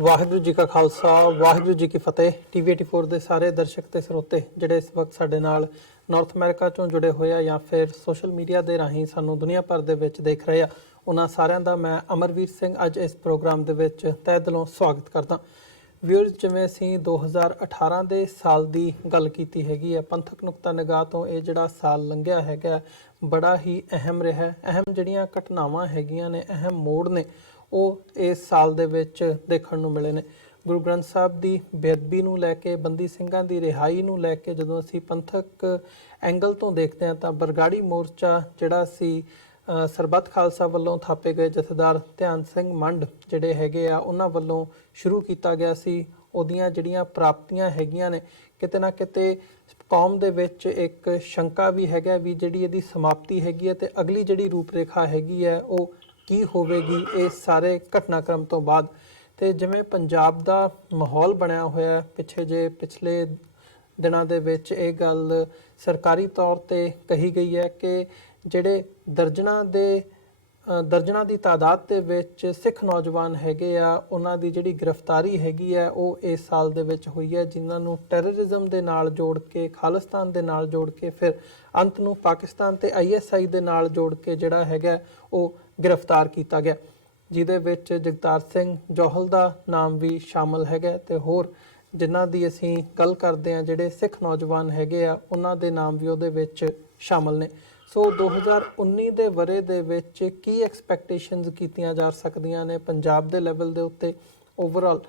ਵਾਹਿਗੁਰੂ ਜੀ ਕਾ ਖਾਲਸਾ ਵਾਹਿਗੁਰੂ ਜੀ ਕੀ ਫਤਿਹ। ਟੀਵੀ 84 ਦੇ ਸਾਰੇ ਦਰਸ਼ਕ ਤੇ ਸਰੋਤੇ ਜਿਹੜੇ ਇਸ ਵਕਤ ਸਾਡੇ ਨਾਲ ਨਾਰਥ ਅਮਰੀਕਾ ਚੋਂ ਜੁੜੇ ਹੋਏ ਆ ਜਾਂ ਫਿਰ ਸੋਸ਼ਲ ਮੀਡੀਆ ਦੇ ਰਾਹੀਂ ਸਾਨੂੰ ਦੁਨੀਆ ਭਰ ਦੇ ਵਿੱਚ ਦੇਖ ਰਹੇ ਆ, ਉਹਨਾਂ ਸਾਰਿਆਂ ਦਾ ਮੈਂ ਅਮਰਵੀਰ ਸਿੰਘ ਅੱਜ ਇਸ ਪ੍ਰੋਗਰਾਮ ਦੇ ਵਿੱਚ ਤਹਿ ਦਿਲੋਂ ਸਵਾਗਤ ਕਰਦਾ। ਵਿਊਅਰਸ, ਜਿਵੇਂ ਅਸੀਂ 2018 ਦੇ ਸਾਲ ਦੀ ਗੱਲ ਕੀਤੀ ਹੈਗੀ ਹੈ, ਪੰਥਕ ਨੁਕਤਾ ਨਿਗਾਹ ਤੋਂ ਇਹ ਜਿਹੜਾ ਸਾਲ ਲੰਘਿਆ ਹੈਗਾ ਬੜਾ ਹੀ ਅਹਿਮ ਰਿਹਾ। ਅਹਿਮ ਜਿਹੜੀਆਂ ਘਟਨਾਵਾਂ ਹੈਗੀਆਂ ਨੇ, ਅਹਿਮ ਮੋੜ ਨੇ, ਉਹ ਇਸ ਸਾਲ ਦੇ ਵਿੱਚ ਦੇਖਣ ਨੂੰ ਮਿਲੇ ਨੇ। ਗੁਰੂ ਗ੍ਰੰਥ ਸਾਹਿਬ ਦੀ ਬੇਅਦਬੀ ਨੂੰ ਲੈ ਕੇ, ਬੰਦੀ ਸਿੰਘਾਂ ਦੀ ਰਿਹਾਈ ਨੂੰ ਲੈ ਕੇ ਜਦੋਂ ਅਸੀਂ ਪੰਥਕ ਐਂਗਲ ਤੋਂ ਦੇਖਦੇ ਹਾਂ ਤਾਂ ਬਰਗਾੜੀ ਮੋਰਚਾ ਜਿਹੜਾ ਸੀ ਸਰਬੱਤ ਖਾਲਸਾ ਵੱਲੋਂ ਥਾਪੇ ਗਏ ਜਥੇਦਾਰ ਧਿਆਨ ਸਿੰਘ ਮੰਡ ਜਿਹੜੇ ਹੈਗੇ ਆ ਉਹਨਾਂ ਵੱਲੋਂ ਸ਼ੁਰੂ ਕੀਤਾ ਗਿਆ ਸੀ। ਉਹਦੀਆਂ ਜਿਹੜੀਆਂ ਪ੍ਰਾਪਤੀਆਂ ਹੈਗੀਆਂ ਨੇ, ਕਿਤੇ ਨਾ ਕਿਤੇ ਕੌਮ ਦੇ ਵਿੱਚ ਇੱਕ ਸ਼ੰਕਾ ਵੀ ਹੈਗਾ ਵੀ ਜਿਹੜੀ ਇਹਦੀ ਸਮਾਪਤੀ ਹੈਗੀ ਹੈ ਤੇ ਅਗਲੀ ਜਿਹੜੀ ਰੂਪਰੇਖਾ ਹੈਗੀ ਹੈ ਉਹ ਕੀ ਹੋਵੇਗੀ ਇਸ ਸਾਰੇ ਘਟਨਾਕ੍ਰਮ ਤੋਂ ਬਾਅਦ। ਤੇ ਜਿਵੇਂ ਪੰਜਾਬ ਦਾ ਮਾਹੌਲ ਬਣਿਆ ਹੋਇਆ ਪਿਛਲੇ ਦਿਨਾਂ ਦੇ ਵਿੱਚ ਇਹ ਗੱਲ ਸਰਕਾਰੀ ਤੌਰ ਤੇ ਕਹੀ ਗਈ ਹੈ ਕਿ ਜਿਹੜੇ ਦਰਜਨਾਂ ਦੀ ਤਾਦਾਦ ਦੇ ਵਿੱਚ ਸਿੱਖ ਨੌਜਵਾਨ ਹੈਗੇ ਆ, ਉਹਨਾਂ ਦੀ ਜਿਹੜੀ ਗ੍ਰਿਫਤਾਰੀ ਹੈਗੀ ਹੈ ਉਹ ਇਸ ਸਾਲ ਦੇ ਵਿੱਚ ਹੋਈ ਹੈ, ਜਿਨ੍ਹਾਂ ਨੂੰ ਟੈਰਰਿਜ਼ਮ ਦੇ ਨਾਲ ਜੋੜ ਕੇ, ਖਾਲਿਸਤਾਨ ਦੇ ਨਾਲ ਜੋੜ ਕੇ, ਫਿਰ ਅੰਤ ਨੂੰ ਪਾਕਿਸਤਾਨ ਤੇ ISI ਦੇ ਨਾਲ ਜੋੜ ਕੇ ਜਿਹੜਾ ਹੈਗਾ ਉਹ ਗ੍ਰਿਫਤਾਰ ਕੀਤਾ ਗਿਆ, ਜਿਹਦੇ ਵਿੱਚ ਜਗਤਾਰ ਸਿੰਘ ਜੌਹਲ ਦਾ ਨਾਮ ਵੀ ਸ਼ਾਮਲ ਹੈਗਾ ਤੇ ਹੋਰ ਜਿਨ੍ਹਾਂ ਦੀ ਅਸੀਂ ਗੱਲ ਕਰਦੇ ਹਾਂ ਜਿਹੜੇ ਸਿੱਖ ਨੌਜਵਾਨ ਹੈਗੇ ਆ ਉਹਨਾਂ ਦੇ ਨਾਮ ਵੀ ਉਹਦੇ ਵਿੱਚ ਸ਼ਾਮਲ ਨੇ। ਸੋ 2019 ਦੇ ਵਰ੍ਹੇ ਦੇ ਵਿੱਚ ਕੀ ਐਕਸਪੈਕਟੇਸ਼ਨਸ ਕੀਤੀਆਂ ਜਾ ਸਕਦੀਆਂ ਨੇ ਪੰਜਾਬ ਦੇ ਲੈਵਲ ਦੇ ਉੱਤੇ, ਓਵਰਆਲ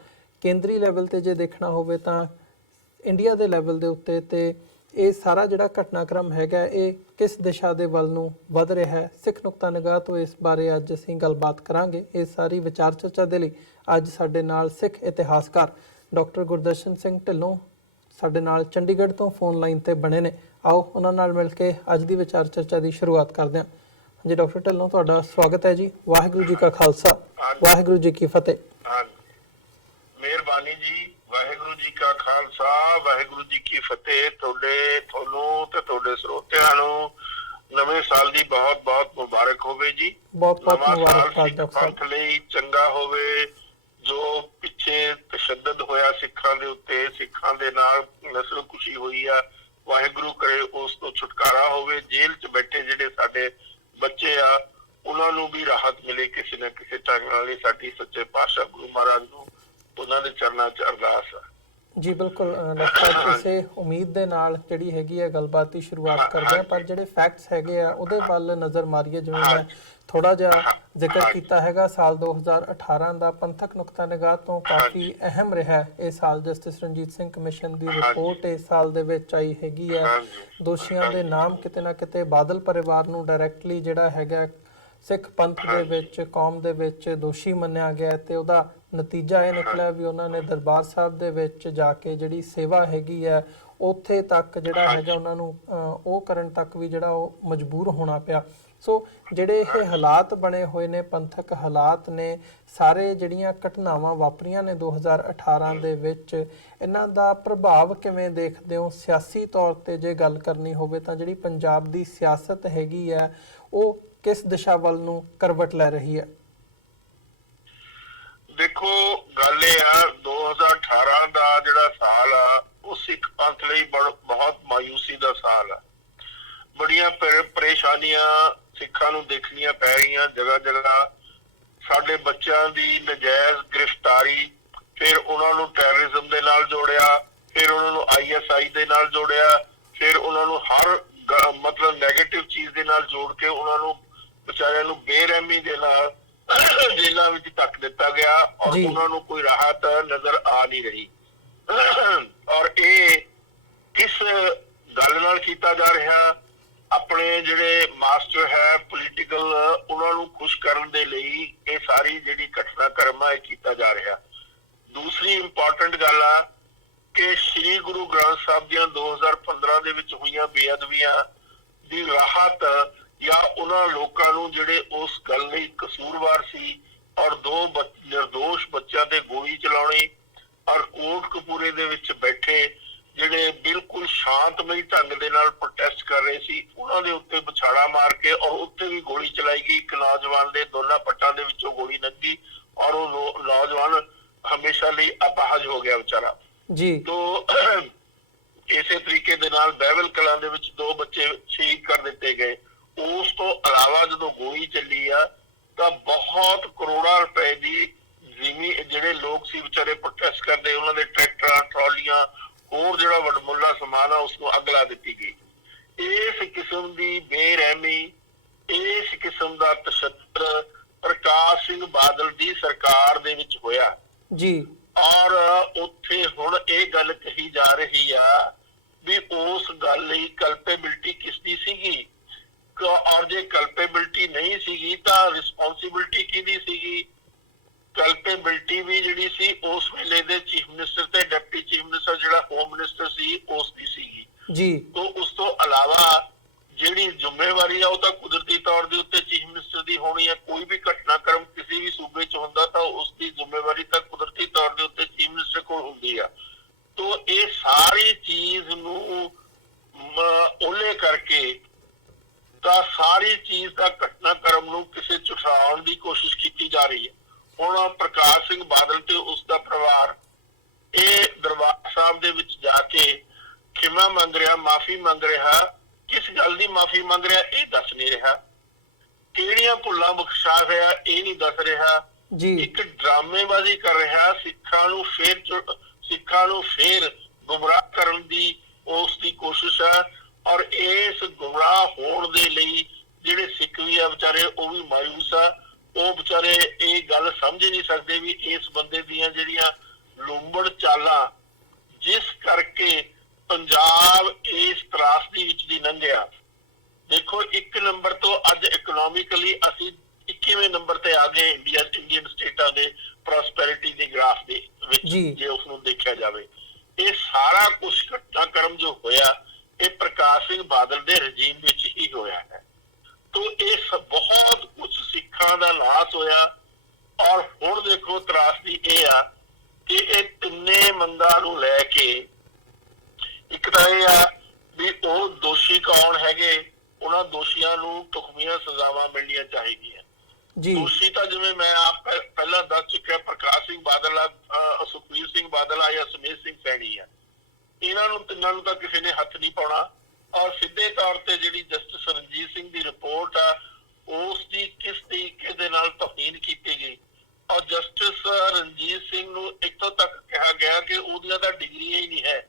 ਕੇਂਦਰੀ ਲੈਵਲ ਤੇ ਜੇ ਦੇਖਣਾ ਹੋਵੇ ਤਾਂ ਇੰਡੀਆ ਦੇ ਲੈਵਲ ਦੇ ਉੱਤੇ, ਤੇ ਇਹ ਸਾਰਾ ਜਿਹੜਾ ਘਟਨਾਕ੍ਰਮ ਹੈਗਾ ਇਹ ਕਿਸ ਦਿਸ਼ਾ ਦੇ ਵੱਲ ਨੂੰ ਵਧ ਰਿਹਾ ਹੈ। ਸਿੱਖ ਨੁਕਤਾ ਨਿਗਾਹ ਤੋਂ ਇਸ ਬਾਰੇ ਅੱਜ ਅਸੀਂ ਗੱਲਬਾਤ ਕਰਾਂਗੇ। ਇਹ ਸਾਰੀ ਵਿਚਾਰ ਚਰਚਾ ਦੇ ਲਈ ਅੱਜ ਸਾਡੇ ਨਾਲ ਸਿੱਖ ਇਤਿਹਾਸਕਾਰ ਡਾਕਟਰ ਗੁਰਦਰਸ਼ਨ ਸਿੰਘ ਢਿੱਲੋਂ ਸਾਡੇ ਨਾਲ ਚੰਡੀਗੜ੍ਹ ਤੋਂ ਫੋਨ ਲਾਈਨ ਤੇ ਬਣੇ ਨੇ। ਆਓ ਉਹਨਾਂ ਨਾਲ ਮਿਲ ਕੇ ਅੱਜ ਦੀ ਵਿਚਾਰ ਚਰਚਾ ਦੀ ਸ਼ੁਰੂਆਤ ਕਰਦੇ ਹਾਂ। ਹਾਂਜੀ ਡਾਕਟਰ ਢਿੱਲੋਂ, ਤੁਹਾਡਾ ਸਵਾਗਤ ਹੈ ਜੀ। ਵਾਹਿਗੁਰੂ ਜੀ ਕਾ ਖਾਲਸਾ ਵਾਹਿਗੁਰੂ ਜੀ ਕੀ ਫਤਿਹ। ਮਿਹਰਬਾਨੀ ਜੀ। ਵਾਹਿਗੁਰੂ ਜੀ ਕਾ ਖਾਲਸਾ ਵਾਹਿਗੁਰੂ ਜੀ ਕੀ ਫਤਿਹ। ਤੁਹਾਨੂੰ ਤੇ ਤੁਹਾਡੇ ਸਰੋਤਿਆਂ ਨੂੰ ਨਵੇਂ ਸਾਲ ਦੀ ਬਹੁਤ ਬਹੁਤ ਮੁਬਾਰਕ ਹੋਵੇ ਜੀ। ਬਹੁਤ ਬਹੁਤ ਮੁਬਾਰਕ ਪੰਥ ਲਈ ਚੰਗਾ ਹੋਵੇ। ਜੋ ਪਿੱਛੇ ਤਸ਼ੱਦਦ ਹੋਇਆ ਸਿੱਖਾਂ ਦੇ ਉੱਤੇ, ਸਿੱਖਾਂ ਦੇ ਨਾਲ ਨਸਲਕੁਸ਼ੀ ਹੋਈ ਆ, ਵਾਹਿਗੁਰੂ ਕਰੇ ਉਸ ਤੋਂ ਛੁਟਕਾਰਾ ਹੋਵੇ। ਜੇਲ੍ਹ 'ਚ ਬੈਠੇ ਜਿਹੜੇ ਸਾਡੇ ਬੱਚੇ ਆ ਉਹਨਾਂ ਨੂੰ ਵੀ ਰਾਹਤ ਮਿਲੇ ਕਿਸੇ ਨਾ ਕਿਸੇ ਢੰਗ ਨਾਲ। ਸਾਡੀ ਸੱਚੇ ਪਾਤਸ਼ਾਹ ਗੁਰੂ ਮਹਾਰਾਜ ਨੂੰ ਉਹਨਾਂ ਦੇ ਚਰਨਾਂ 'ਚ ਅਰਦਾਸ ਆ ਜੀ। ਬਿਲਕੁਲ ਡਾਕਟਰ, ਇਸੇ ਉਮੀਦ ਦੇ ਨਾਲ ਜਿਹੜੀ ਹੈਗੀ ਹੈ ਗੱਲਬਾਤ ਦੀ ਸ਼ੁਰੂਆਤ ਕਰਦੇ ਹਾਂ, ਪਰ ਜਿਹੜੇ ਫੈਕਟਸ ਹੈਗੇ ਆ ਉਹਦੇ ਵੱਲ ਨਜ਼ਰ ਮਾਰੀਏ। ਜਿਵੇਂ ਮੈਂ ਥੋੜਾ ਜਿਹਾ ਜ਼ਿਕਰ ਕੀਤਾ ਹੈਗਾ, ਸਾਲ 2018 ਦਾ ਪੰਥਕ ਨੁਕਤਾ ਨਿਗਾਹ ਤੋਂ ਕਾਫੀ ਅਹਿਮ ਰਿਹਾ ਇਹ ਸਾਲ। ਜਸਟਿਸ ਰਣਜੀਤ ਸਿੰਘ ਕਮਿਸ਼ਨ ਦੀ ਰਿਪੋਰਟ ਇਸ ਸਾਲ ਦੇ ਵਿੱਚ ਆਈ ਹੈਗੀ ਹੈ। ਦੋਸ਼ੀਆਂ ਦੇ ਨਾਮ ਕਿਤੇ ਨਾ ਕਿਤੇ ਬਾਦਲ ਪਰਿਵਾਰ ਨੂੰ ਡਾਇਰੈਕਟਲੀ ਜਿਹੜਾ ਹੈਗਾ ਸਿੱਖ ਪੰਥ ਦੇ ਵਿੱਚ, ਕੌਮ ਦੇ ਵਿੱਚ ਦੋਸ਼ੀ ਮੰਨਿਆ ਗਿਆ ਤੇ ਉਹਦਾ ਨਤੀਜਾ ਇਹ ਨਿਕਲਿਆ ਵੀ ਉਹਨਾਂ ਨੇ ਦਰਬਾਰ ਸਾਹਿਬ ਦੇ ਵਿੱਚ ਜਾ ਕੇ ਜਿਹੜੀ ਸੇਵਾ ਹੈਗੀ ਹੈ ਉੱਥੇ ਤੱਕ ਜਿਹੜਾ ਹੈਗਾ ਉਹਨਾਂ ਨੂੰ ਉਹ ਕਰਨ ਤੱਕ ਵੀ ਜਿਹੜਾ ਉਹ ਮਜਬੂਰ ਹੋਣਾ ਪਿਆ। ਸੋ ਜਿਹੜੇ ਇਹ ਹਾਲਾਤ ਬਣੇ ਹੋਏ ਨੇ, ਪੰਥਕ ਹਾਲਾਤ ਨੇ, ਸਾਰੇ ਜਿਹੜੀਆਂ ਘਟਨਾਵਾਂ ਵਾਪਰੀਆਂ ਨੇ 2018 ਦੇ ਵਿੱਚ, ਇਹਨਾਂ ਦਾ ਪ੍ਰਭਾਵ ਕਿਵੇਂ ਦੇਖਦੇ ਹੋ ਸਿਆਸੀ ਤੌਰ ਤੇ? ਜੇ ਗੱਲ ਕਰਨੀ ਹੋਵੇ ਤਾਂ ਜਿਹੜੀ ਪੰਜਾਬ ਦੀ ਸਿਆਸਤ ਹੈਗੀ ਹੈ ਉਹ ਕਿਸ ਦਿਸ਼ਾ ਵੱਲ ਨੂੰ ਕਰਵਟ ਲੈ ਰਹੀ ਹੈ? ਦੇਖੋ, ਗੱਲ ਇਹ ਆ 2018 ਦਾ ਜਿਹੜਾ ਸਾਲ ਆ ਉਹ ਸਿੱਖ ਪੰਥ ਲਈ ਬਹੁਤ ਮਾਯੂਸੀ ਦਾ ਸਾਲ ਆ। ਬੜੀਆਂ ਪਰੇਸ਼ਾਨੀਆਂ ਸਿੱਖਾਂ ਨੂੰ ਦੇਖਣੀਆਂ ਪੈ ਰਹੀਆਂ ਜਗ੍ਹਾ ਜਗ੍ਹਾ। ਸਾਡੇ ਬੱਚਿਆਂ ਦੀ ਨਜਾਇਜ਼ ਗ੍ਰਿਫਤਾਰੀ, ਫਿਰ ਉਹਨਾਂ ਨੂੰ ਟੈਰਰਿਜ਼ਮ ਦੇ ਨਾਲ ਜੋੜਿਆ, ਫਿਰ ਉਹਨਾਂ ਨੂੰ ISI ਦੇ ਨਾਲ ਜੋੜਿਆ, ਫਿਰ ਉਹਨਾਂ ਨੂੰ ਹਰ ਮਤਲਬ ਨੈਗੇਟਿਵ ਚੀਜ਼ ਦੇ ਨਾਲ ਜੋੜ ਕੇ ਉਹਨਾਂ ਨੂੰ ਵਿਚਾਰਿਆਂ ਨੂੰ ਬੇਰਹਿਮੀ ਦੇ ਨਾਲ ਜੇਲ੍ਹਾਂ ਵਿੱਚ ਧੱਕ ਦਿੱਤਾ ਗਿਆ ਔਰ ਉਹਨਾਂ ਨੂੰ ਕੋਈ ਰਾਹਤ ਨਜ਼ਰ ਆ ਨਹੀਂ ਰਹੀ। ਔਰ ਇਹ ਕਿਸ ਗੱਲ ਨਾਲ ਕੀਤਾ ਜਾ ਰਿਹਾ? ਆਪਣੇ ਜਿਹੜੇ ਮਾਸਟਰ ਹੈ ਪੋਲੀਟੀਕਲ, ਉਹਨਾਂ ਨੂੰ ਖੁਸ਼ ਕਰਨ ਦੇ ਲਈ ਇਹ ਸਾਰੀ ਜਿਹੜੀ ਘਟਨਾਕ੍ਰਮ ਹੈ ਕੀਤਾ ਜਾ ਰਿਹਾ। ਦੂਸਰੀ ਇੰਪੋਰਟੈਂਟ ਗੱਲ ਆ ਕਿ ਸ੍ਰੀ ਗੁਰੂ ਗ੍ਰੰਥ ਸਾਹਿਬ ਦੀਆਂ 2015 ਦੇ ਵਿੱਚ ਹੋਈਆਂ ਬੇਅਦਬੀਆਂ ਦੀ ਰਾਹਤ ਜਾਂ ਉਹਨਾਂ ਲੋਕਾਂ ਨੂੰ ਜਿਹੜੇ ਉਸ ਗੱਲ ਲਈ ਕਸੂਰਵਾਰ ਸੀ ਔਰ 2 ਨਿਰਦੋਸ਼ ਬੱਚਿਆਂ ਤੇ ਗੋਲੀ ਚਲਾਉਣੀ ਔਰ ਕੋਟਕਪੂਰੇ ਦੇ ਵਿੱਚ ਬੈਠੇ ਜਿਹੜੇ ਬਿਲਕੁਲ ਸ਼ਾਂਤਮਈ ਢੰਗ ਦੇ ਨਾਲ ਪ੍ਰੋਟੈਸਟ ਕਰ ਰਹੇ ਸੀ, ਉਹਨਾਂ ਦੇ ਉੱਤੇ ਵਿਛਾੜਾ ਮਾਰ ਕੇ ਔਰ ਉੱਤੇ ਵੀ ਗੋਲੀ ਚਲਾਈ ਗਈ। ਇੱਕ ਨੌਜਵਾਨ ਦੇ ਦੋਨਾਂ ਪੱਟਾਂ ਦੇ ਵਿੱਚੋਂ ਗੋਲੀ ਲੰਘੀ ਔਰ ਉਹ ਨੌਜਵਾਨ ਹਮੇਸ਼ਾ ਹਮੇਸ਼ਾ ਲਈ ਅਪਾਹਜ ਹੋ ਗਿਆ ਵਿਚਾਰਾ। ਜੀ ਤੋ ਇਸੇ ਤਰੀਕੇ ਦੇ ਨਾਲ ਬਹਿਬਲ ਕਲਾਂ ਦੇ ਵਿੱਚ 2 ਬੱਚੇ ਸ਼ਹੀਦ ਕਰ ਦਿੱਤੇ ਗਏ। ਉਸ ਤੋਂ ਇਲਾਵਾ ਜਦੋਂ ਗੋਲੀ ਚੱਲੀ ਆ ਤਾਂ ਬਹੁਤ ਕਰੋੜਾਂ ਰੁਪਏ ਦੀ ਜ਼ਮੀਨ, ਜਿਹੜੇ ਲੋਕ ਸੀ ਵਿਚਾਰੇ ਪ੍ਰੋਟੈਸਟ ਕਰਦੇ, ਉਹਨਾਂ ਦੇ ਟਰੈਕਟਰਾਂ, ਟਰਾਲੀਆਂ, ਹੋਰ ਜਿਹੜਾ ਵਡਮੁੱਲਾ ਸਮਾਨ ਆ ਉਸ ਨੂੰ ਅੱਗ ਲਾ ਦਿੱਤੀ ਗਈ। ਇਸ ਕਿਸਮ ਦੀ ਬੇਰਹਿਮੀ, ਇਸ ਕਿਸਮ ਦਾ ਤਸ਼ੱਦਦ ਪ੍ਰਕਾਸ਼ ਸਿੰਘ ਬਾਦਲ ਦੀ ਸਰਕਾਰ ਦੇ ਵਿੱਚ ਹੋਇਆ ਜੀ। ਔਰ ਉੱਥੇ ਹੁਣ ਇਹ ਗੱਲ ਕਹੀ ਜਾ ਰਹੀ ਆ ਵੀ ਉਸ ਗੱਲ ਲਈ ਕਲਪੇਬਿਲਿਟੀ ਕਿਸ ਦੀ ਸੀਗੀ, ਔਰ ਜੇ ਕਲਪੇਬਿਲਿਟੀ ਨਹੀਂ ਸੀਗੀ ਤਾਂ ਰਿਸਪੌਂਸਿਬਿਲਿਟੀ ਕਿਹਦੀ ਸੀਗੀ? ਕਲਪੇਬਿਲਿਟੀ ਵੀ ਜਿਹੜੀ ਸੀ ਉਸ ਵੇਲੇ ਦੇ ਚੀਫ ਮਿਨਿਸਟਰ ਤੇ ਡਿਪਟੀ ਚੀਫ ਮਿਨਿਸਟਰ ਜਿਹੜਾ ਹੋਮ ਮਿਨਿਸਟਰ ਸੀ ਉਸ ਦੀ ਸੀਗੀ ਜੀ। ਤੋਂ ਉਸ ਤੋਂ ਇਲਾਵਾ ਜਿਹੜੀ ਜ਼ਿੰਮੇਵਾਰੀ ਆ ਉਹ ਤਾਂ ਕੁਦਰਤੀ ਤੌਰ ਦੇ ਉੱਤੇ ਚੀਫ ਮਿਨਿਸਟਰ ਦੀ ਹੋਣੀ ਹੈ। ਕੋਈ ਵੀ ਘਟਨਾਕ੍ਰਮ ਕਿਸੇ ਵੀ ਸੂਬੇ 'ਚ ਹੁੰਦਾ ਤਾਂ ਉਸ ਦੀ ਜ਼ਿੰਮੇਵਾਰੀ ਤਾਂ ਕੁਦਰਤੀ ਤੌਰ ਦੇ ਉੱਤੇ ਚੀਫ ਮਿਨਿਸਟਰ ਕੋਲ ਹੁੰਦੀ ਆ। ਤੋਂ ਇਹ ਸਾਰੀ ਚੀਜ਼ ਨੂੰ ਓਲੇ ਕਰਕੇ ਤਾਂ ਸਾਰੀ ਚੀਜ਼ ਦਾ ਘਟਨਾਕ੍ਰਮ ਨੂੰ ਕਿਸੇ ਝੁਠਾਉਣ ਦੀ ਕੋਸ਼ਿਸ਼ ਕੀਤੀ ਜਾ ਰਹੀ ਹੈ। ਹੁਣ ਪ੍ਰਕਾਸ਼ ਸਿੰਘ ਬਾਦਲ ਤੇ ਉਸ ਦਾ ਪਰਿਵਾਰ ਇਹ ਦਰਬਾਰ ਸਾਹਿਬ ਦੇ ਵਿੱਚ ਜਾ ਕੇ ਖਿਮਾ ਮੰਗ ਰਿਹਾ, ਮਾਫੀ ਮੰਗ ਰਿਹਾ। ਕਿਸ ਗੱਲ ਦੀ ਮਾਫੀ ਮੰਗ ਰਿਹਾ ਇਹ ਦੱਸ ਨਹੀਂ ਰਿਹਾ, ਕਿਹੜੀਆਂ ਭੁੱਲਾਂ ਬਖਸ਼ਾ ਰਿਹਾ ਇਹ ਨਹੀਂ ਦੱਸ ਰਿਹਾ ਜੀ। ਇੱਕ ਡਰਾਮੇਬਾਜ਼ੀ ਕਰ ਰਿਹਾ, ਸਿੱਖਾਂ ਨੂੰ ਫੇਰ ਗੁੰਮਰਾਹ ਕਰਨ ਦੀ ਉਸ ਦੀ ਕੋਸ਼ਿਸ਼ ਹੈ। ਔਰ ਇਸ ਗੁੰਮਰਾਹ ਹੋਣ ਦੇ ਲਈ ਜਿਹੜੇ ਸਿੱਖ ਵੀ ਆ ਵਿਚਾਰੇ ਉਹ ਵੀ ਮਾਯੂਸ ਆ। ਉਹ ਵਿਚਾਰੇ ਇਹ ਗੱਲ ਸਮਝ ਨਹੀਂ ਸਕਦੇ ਵੀ ਇਸ ਬੰਦੇ ਦੀਆਂ ਜਿਹੜੀਆਂ ਲੁੰਬੜ ਚਾਲਾਂ ਜਿਸ ਕਰਕੇ ਪੰਜਾਬ ਇਸ ਤਰਾਸਦੀ ਵਿੱਚ ਦੀ ਲੰਘਿਆ। ਦੇਖੋ 1 ਨੰਬਰ ਤੋਂ ਅੱਜ ਇਕਨੋਮਿਕਲੀ ਅਸੀਂ 21ਵੇਂ ਨੰਬਰ ਤੇ ਆ ਗਏ ਇੰਡੀਅਨ ਸਟੇਟਾਂ ਦੇ ਪ੍ਰੋਸਪੈਰਿਟੀ ਦੇ ਗ੍ਰਾਫ ਦੇ ਵਿੱਚ ਜੇ ਉਸ ਨੂੰ ਦੇਖਿਆ ਜਾਵੇ। ਇਹ ਸਾਰਾ ਕੁਝ ਘਟਨਾਕ੍ਰਮ ਜੋ ਹੋਇਆ ਇਹ ਪ੍ਰਕਾਸ਼ ਸਿੰਘ ਬਾਦਲ ਦੇ ਰਜੀਮ ਵਿੱਚ ਹੀ ਹੋਇਆ ਹੈ। ਤੋਂ ਇਹ ਬਹੁਤ ਕੁਝ ਸਿੱਖਾਂ ਦਾ ਨਾਸ ਹੋਇਆ। ਔਰ ਹੁਣ ਦੇਖੋ ਤਰਾਸਦੀ ਇਹ ਆ ਕਿ ਇਹ ਤਿੰਨੇ ਮੰਗਾਂ ਨੂੰ ਲੈ ਕੇ ਇੱਕ ਤਾਂ ਇਹ ਆ ਵੀ ਉਹ ਦੋਸ਼ੀ ਕੌਣ ਹੈਗੇ, ਉਹਨਾਂ ਦੋਸ਼ੀਆਂ ਨੂੰ ਢੁਕਵੀਆਂ ਸਜ਼ਾਵਾਂ ਮਿਲਣੀਆਂ ਚਾਹੀਦੀਆਂ ਜੀ। ਦੋਸ਼ੀ ਤਾਂ ਜਿਵੇਂ ਮੈਂ ਆਪ ਪਹਿਲਾਂ ਦੱਸ ਚੁੱਕਿਆ, ਪ੍ਰਕਾਸ਼ ਸਿੰਘ ਬਾਦਲ ਆ, ਸੁਖਬੀਰ ਸਿੰਘ ਬਾਦਲ ਆ ਜਾਂ ਸੁਮੇਧ ਸਿੰਘ ਸੈਣੀ ਆ, ਇਹਨਾਂ ਨੂੰ ਤਿੰਨਾਂ ਨੂੰ ਤਾਂ ਕਿਸੇ ਨੇ ਹੱਥ ਨਹੀਂ ਪਾਉਣਾ। ਔਰ ਸਿੱਧੇ ਤੌਰ ਤੇ ਜਿਹੜੀ ਜਸਟਿਸ ਰਣਜੀਤ ਸਿੰਘ ਦੀ ਰਿਪੋਰਟ ਆ ਉਸ ਦੀ ਕਿਸ ਤਰੀਕੇ ਦੇ ਨਾਲ ਤੌਹੀਨ ਕੀਤੀ ਗਈ। ਔਰ ਜਸਟਿਸ ਰਣਜੀਤ ਸਿੰਘ ਨੂੰ ਇੱਥੋਂ ਤੱਕ ਕਿਹਾ ਗਿਆ ਕਿ ਉਹਦੀਆਂ ਤਾਂ ਡਿਗਰੀਆਂ ਹੀ ਨਹੀਂ ਹੈ,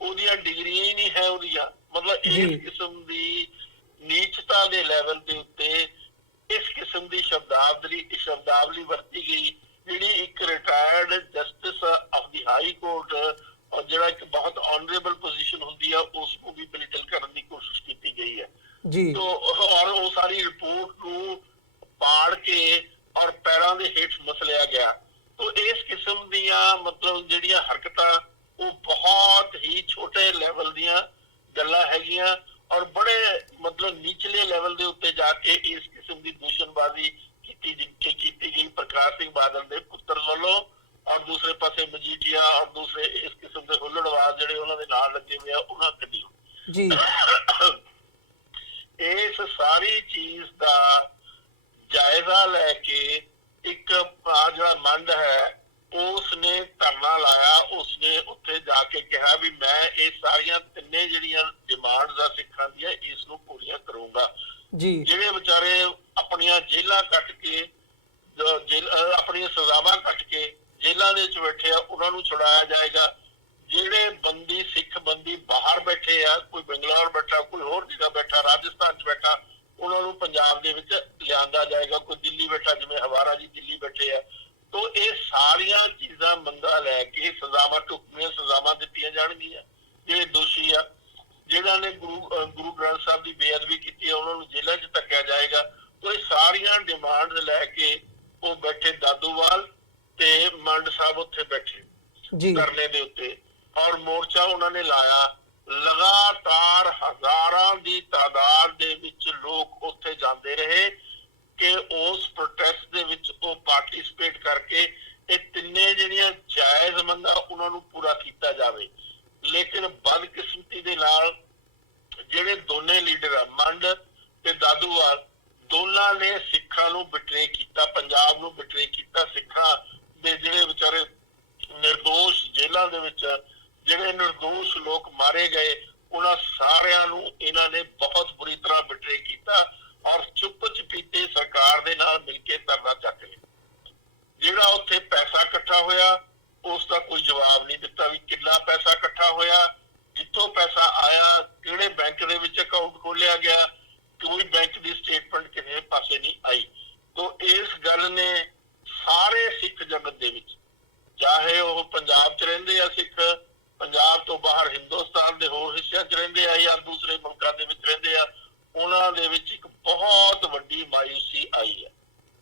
ਉਹਦੀਆਂ ਡਿਗਰੀਆਂ ਹੀ ਨਹੀਂ ਹੈ ਉਹਦੀਆਂ। ਮਤਲਬ ਇਸ ਕਿਸਮ ਦੀ ਨੀਚਤਾ ਦੇ ਲੈਵਲ ਦੇ ਉੱਤੇ ਇਸ ਕਿਸਮ ਦੀ ਸ਼ਬਦਾਵਲੀ ਵਰਤੀ ਗਈ, ਜਿਹੜੀ ਇੱਕ retired justice of the high court ਔਰ ਜਿਹੜਾ ਇੱਕ ਬਹੁਤ ਆਨਰੇਬਲ ਪੋਜੀਸ਼ਨ ਹੁੰਦੀ ਆ ਉਸ ਨੂੰ ਵੀ ਬਿਲਿਟਲ ਕਰਨ ਦੀ ਕੋਸ਼ਿਸ਼ ਕੀਤੀ ਗਈ ਹੈ ਜੀ। ਔਰ ਉਹ ਸਾਰੀ ਰਿਪੋਰਟ ਨੂੰ ਪਾੜ ਕੇ ਔਰ ਪੈਰਾਂ ਦੇ ਹੇਠ ਮਸਲਿਆ ਗਿਆ। ਤੋਂ ਇਸ ਕਿਸਮ ਦੀਆਂ ਮਤਲਬ ਜਿਹੜੀਆਂ ਹਰਕਤਾਂ ਉਹ ਬਹੁਤ ਹੀ ਛੋਟੇ ਲੈਵਲ ਦੀਆਂ ਗੱਲਾਂ ਹੈਗੀਆਂ ਔਰ ਬੜੇ ਮਤਲਬ ਨੀਚਲੇ ਲੈਵਲ ਦੇ ਉੱਤੇ ਜਾ ਕੇ ਇਸ ਕਿਸਮ ਦੀ ਦੂਸ਼ਣਬਾਜ਼ੀ ਕੀਤੀ ਗਈ ਪ੍ਰਕਾਸ਼ ਸਿੰਘ ਬਾਦਲ ਦੇ ਪੁੱਤਰ ਵੱਲੋਂ। ਔਰ ਦੂਸਰੇ ਪਾਸੇ ਮਜੀਠੀਆ ਔਰ ਦੂਸਰੇ ਇਸ ਕਿਸਮ ਦੇ ਹੁੱਲੜਬਾਜ਼ ਜਿਹੜੇ ਉਹਨਾਂ ਦੇ ਨਾਲ ਲੱਗੇ ਹੋਏ ਆ ਉਹਨਾਂ ਕੱਢੀ ਜੀ। ਇਸ ਸਾਰੀ ਚੀਜ਼ ਦਾ ਜਾਇਜ਼ਾ ਲੈ ਕੇ ਇੱਕ ਜਿਹੜਾ ਮੰਡ ਹੈ ਉਸ ਨੇ ਧਰਨਾ ਲਾਇਆ। ਉਸਨੇ ਉੱਥੇ ਜਾ ਕੇ ਕਿਹਾ ਵੀ ਮੈਂ ਇਹ ਸਾਰੀਆਂ ਤਿੰਨੇ ਜਿਹੜੀਆਂ ਡਿਮਾਂਡਸ ਆ ਸਿੱਖਾਂ ਦੀਆਂ ਇਸ ਨੂੰ ਪੂਰੀਆਂ ਕਰੂੰਗਾ ਜੀ। ਜਿਹੜੇ ਵਿਚਾਰੇ ਆਪਣੀਆਂ ਜੇਲਾਂ ਕੱਟ ਕੇ ਆਪਣੀਆਂ ਸਜ਼ਾਵਾਂ ਕੱਟ ਕੇ ਜੇਲਾਂ ਦੇ ਵਿੱਚ ਬੈਠੇ ਆ ਉਹਨਾਂ ਨੂੰ ਛੁਡਾਇਆ ਜਾਏਗਾ। ਜਿਹੜੇ ਬੰਦੀ ਸਿੱਖ ਬੰਦੀ ਬਾਹਰ ਬੈਠੇ ਆ, ਕੋਈ ਬੰਗਲੌਰ ਬੈਠਾ, ਕੋਈ ਹੋਰ ਜਗ੍ਹਾ ਬੈਠਾ, ਰਾਜਸਥਾਨ 'ਚ ਬੈਠਾ, ਉਹਨਾਂ ਨੂੰ ਪੰਜਾਬ ਦੇ ਵਿੱਚ ਲਿਆਂਦਾ ਜਾਏਗਾ। ਕੋਈ ਦਿੱਲੀ ਬੈਠਾ, ਜਿਵੇਂ ਹਵਾਰਾ ਜੀ ਦਿੱਲੀ ਬੈਠੇ ਆ। ਤੋਂ ਇਹ ਸਾਰੀਆਂ ਚੀਜ਼ਾਂ ਮੰਗਾਂ ਲੈ ਕੇ ਸਜ਼ਾਵਾਂ ਢੁਕਵੀਆਂ ਸਜ਼ਾਵਾਂ ਦਿੱਤੀਆਂ ਜਾਣਗੀਆਂ। ਜਿਹੜੇ ਦੋਸ਼ੀ ਆ ਜਿਹਨਾਂ ਨੇ ਗੁਰੂ ਗ੍ਰੰਥ ਸਾਹਿਬ ਦੀ ਬੇਅਦਬੀ ਕੀਤੀ ਹੈ ਉਹਨਾਂ ਨੂੰ ਜੇਲ੍ਹਾਂ 'ਚ ਧੱਕਿਆ ਜਾਏਗਾ। ਤੋਂ ਇਹ ਸਾਰੀਆਂ ਡਿਮਾਂਡਸ ਲੈ ਕੇ ਉਹ ਬੈਠੇ ਦਾਦੂਵਾਲ ਤੇ ਮੰਡ ਸਾਹਿਬ ਉੱਥੇ ਬੈਠੇ ਧਰਨੇ ਦੇ ਉੱਤੇ ਔਰ ਮੋਰਚਾ ਉਹਨਾਂ ਨੇ ਲਾਇਆ। ਲਗਾਤਾਰ ਹਜ਼ਾਰਾਂ ਦੀ ਤਾਦਾਦ ਦੇ ਵਿੱਚ ਲੋਕ ਉੱਥੇ ਜਾਂਦੇ ਰਹੇ ਕਿ ਉਸ ਪ੍ਰੋਟੈਸਟ ਦੇ ਵਿੱਚ ਉਹ ਪਾਰਟਿਸਿਪੇਟ ਕਰਕੇ ਇਹ ਤਿੰਨੇ ਜਿਹੜੀਆਂ ਜਾਇਜ਼ ਮੰਗਾਂ ਉਹਨਾਂ ਨੂੰ ਪੂਰਾ ਕੀਤਾ ਜਾਵੇ। ਲੇਕਿਨ ਬਦਕਿਸਮਤੀ ਦੇ ਨਾਲ ਜਿਹੜੇ ਦੋਨੇ ਲੀਡਰ ਆ ਮੰਡ ਤੇ ਦਾਦੂਵਾਲ ਦੋਨਾਂ ਨੇ ਸਿੱਖਾਂ ਨੂੰ ਬਿਟਰੇ ਕੀਤਾ, ਪੰਜਾਬ ਨੂੰ ਬਿਟਰੇ ਕੀਤਾ। ਸਿੱਖਾਂ ਦੇ ਜਿਹੜੇ ਵਿਚਾਰੇ ਨਿਰਦੋਸ਼ ਜੇਲ੍ਹਾਂ ਦੇ ਵਿੱਚ ਜਿਹੜੇ ਨਿਰਦੋਸ਼ ਲੋਕ ਮਾਰੇ ਗਏ, ਉਹਨਾਂ ਸਾਰਿਆਂ ਨੂੰ ਇਹਨਾਂ ਨੇ ਬਹੁਤ ਬੁਰੀ ਤਰ੍ਹਾਂ ਬਿਟਰੇ ਕੀਤਾ ਔਰ ਚੁੱਪ ਚਪੀਤੇ ਸਰਕਾਰ ਦੇ ਨਾਲ ਮਿਲ ਕੇ ਧਰਨਾ ਚੱਕ ਲਿਆ। ਜਿਹੜਾ ਉੱਥੇ ਪੈਸਾ ਇਕੱਠਾ ਹੋਇਆ ਉਸ ਦਾ ਕੋਈ ਜਵਾਬ ਨਹੀਂ ਦਿੱਤਾ ਵੀ ਕਿੰਨਾ ਪੈਸਾ ਇਕੱਠਾ ਹੋਇਆ, ਕਿੱਥੋਂ ਪੈਸਾ ਆਇਆ, ਕਿਹੜੇ ਬੈਂਕ ਦੇ ਵਿੱਚ ਅਕਾਊਂਟ ਖੋਲਿਆ ਗਿਆ, ਕੋਈ ਬੈਂਕ ਦੀ ਸਟੇਟਮੈਂਟ ਕਿਸੇ ਪਾਸੇ ਨਹੀਂ ਆਈ। ਤੋਂ ਇਸ ਗੱਲ ਨੇ ਸਾਰੇ ਸਿੱਖ ਜਗਤ ਦੇ ਵਿੱਚ, ਚਾਹੇ ਉਹ ਪੰਜਾਬ 'ਚ ਰਹਿੰਦੇ ਆ ਸਿੱਖ, ਪੰਜਾਬ ਤੋਂ ਬਾਹਰ ਹਿੰਦੁਸਤਾਨ ਦੇ ਹੋਰ ਹਿੱਸਿਆਂ 'ਚ ਰਹਿੰਦੇ ਆ ਜਾਂ ਦੂਸਰੇ ਮੁਲਕਾਂ ਦੇ ਵਿੱਚ ਰਹਿੰਦੇ ਆ, ਉਹਨਾਂ ਦੇ ਵਿੱਚ ਇੱਕ ਬਹੁਤ ਵੱਡੀ ਮਾਯੂਸੀ ਆਈ ਹੈ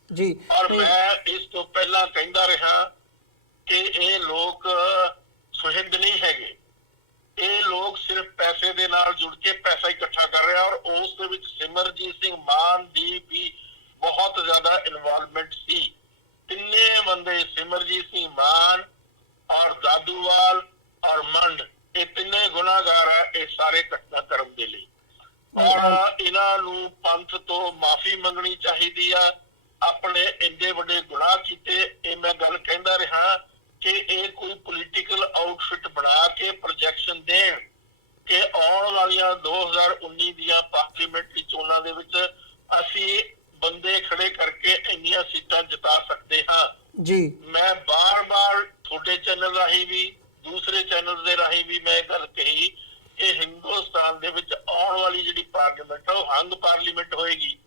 ਜੀ। ਔਰ ਮੈਂ ਇਸ ਤੋਂ ਪਹਿਲਾਂ ਕਹਿੰਦਾ ਰਿਹਾ ਕਿ ਇਹ ਲੋਕ ਸੁਹਿੰਦ ਨਹੀਂ ਹੈਗੇ, ਇਹ ਲੋਕ ਸਿਰਫ ਪੈਸੇ ਦੇ ਨਾਲ ਜੁੜ ਕੇ ਪੈਸਾ ਇਕੱਠਾ ਕਰ ਰਿਹਾ ਔਰ ਉਸ ਦੇ ਵਿੱਚ ਸਿਮਰਜੀਤ ਸਿੰਘ ਮਾਨ ਦੀ ਵੀ ਬਹੁਤ ਜ਼ਿਆਦਾ ਇਨਵੋਲਵਮੈਂਟ ਸੀ। ਤਿੰਨੇ ਬੰਦੇ ਸਿਮਰਜੀਤ ਸਿੰਘ ਮਾਨ ਔਰ ਦਾਦੂਵਾਲ ਔਰ ਮੰਡ, ਇਹ ਤਿੰਨੇ ਗੁਨਾਹਗਾਰ ਆ ਇਸ ਸਾਰੇ ਘਟਨਾਕ੍ਰਮ ਦੇ ਲਈ ਔਰ ਇਹਨਾਂ ਨੂੰ ਪੰਥ ਤੋਂ ਮਾਫੀ ਮੰਗਣੀ ਚਾਹੀਦੀ ਆ। ਆਪਣੇ ਇੰਨੇ ਵੱਡੇ ਗੁਨਾਹ ਕੀਤੇ, ਇਹ ਮੈਂ ਗੱਲ ਕਹਿੰਦਾ ਰਿਹਾ ਕਿ ਇਹ ਕੋਈ ਪੋਲੀਟੀਕਲ ਆਊਟਫਿਟ ਬਣਾ ਕੇ ਪ੍ਰੋਜੈਕਸ਼ਨ ਦੇਣ ਕਿ ਆਉਣ ਵਾਲੀਆਂ 2019 ਦੀਆਂ ਪਾਰਲੀਮੈਂਟਰੀ ਚੋਣਾਂ ਦੇ ਵਿੱਚ ਅਸੀਂ ਬੰਦੇ ਖੜੇ ਕਰਕੇ ਇੰਨੀਆਂ ਸੀਟਾਂ ਜਿਤਾ ਸਕਦੇ ਹਾਂ ਜੀ। ਮੈਂ ਬਾਰ-ਬਾਰ ਤੁਹਾਡੇ ਚੈਨਲ ਰਾਹੀਂ ਵੀ ਦੂਸਰੇ ਚੈਨਲ ਦੇ ਰਾਹੀਂ ਵੀ ਮੈਂ ਗੱਲ ਕਹੀ ਕਿ ਹਿੰਦੁਸਤਾਨ ਦੇ ਵਿੱਚ ਆਉਣ ਵਾਲੀ ਜਿਹੜੀ ਪਾਰਲੀਮੈਂਟ ਉਹ ਹੰਗ ਪਾਰਲੀਮੈਂਟ ਹੋਏਗੀ।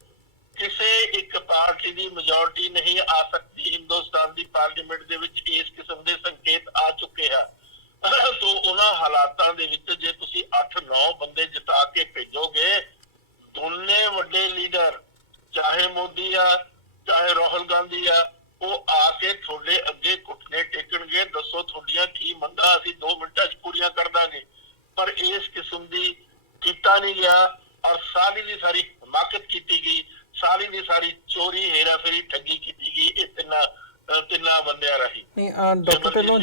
ਕਿਸੇ ਇੱਕ ਪਾਰਟੀ ਦੀ ਮੈਜੋਰਟੀ ਨਹੀਂ ਆ ਸਕਦੀ ਹਿੰਦੁਸਤਾਨ ਦੀ ਪਾਰਲੀਮੈਂਟ ਦੇ ਵਿੱਚ। ਇਸ ਕਿਸਮ ਦੇ ਸੰਕੇਤ ਆ ਚੁੱਕੇ ਆ। ਤੋਂ ਉਹਨਾਂ ਹਾਲਾਤਾਂ ਦੇ ਵਿੱਚ ਜੇ ਤੁਸੀਂ 8-9 ਬੰਦੇ ਜਿਤਾ ਕੇ ਭੇਜੋਗੇ, ਦੋਨੇ ਵੱਡੇ ਲੀਡਰ ਚਾਹੇ ਮੋਦੀ ਆ ਚਾਹੇ ਰਾਹੁਲ ਗਾਂਧੀ ਆ, ਉਹ ਆ ਕੇ ਤੁਹਾਡੇ ਅੱਗੇ ਘੁਟਨੇ ਟੇਕਣਗੇ, ਦੱਸੋ ਤੁਹਾਡੀਆਂ ਕੀ ਮੰਗਾਂ ਅਸੀਂ 2 ਮਿੰਟਾਂ 'ਚ ਪੂਰੀਆਂ ਕਰ ਦਾਂਗੇ। ਪਰ ਇਸ ਕਿਸਮ ਦੀ ਕੀਤਾ ਨਹੀਂ ਗਿਆ ਔਰ ਸਾਰੀ ਦੀ ਸਾਰੀ ਹਿਮਾਕਤ ਕੀਤੀ ਗਈ, ਸਾਰੀ ਦੀ ਸਾਰੀ ਚੋਰੀ ਹੇਰਾਫੇਰੀ ਠੱਗੀ ਕੀਤੀ ਗਈ ਇਹ ਤਿੰਨਾਂ ਬੰਦਿਆਂ ਰਾਹੀਂ। ਨਹੀਂ ਡਾਕਟਰ ਢਿੱਲੋਂ,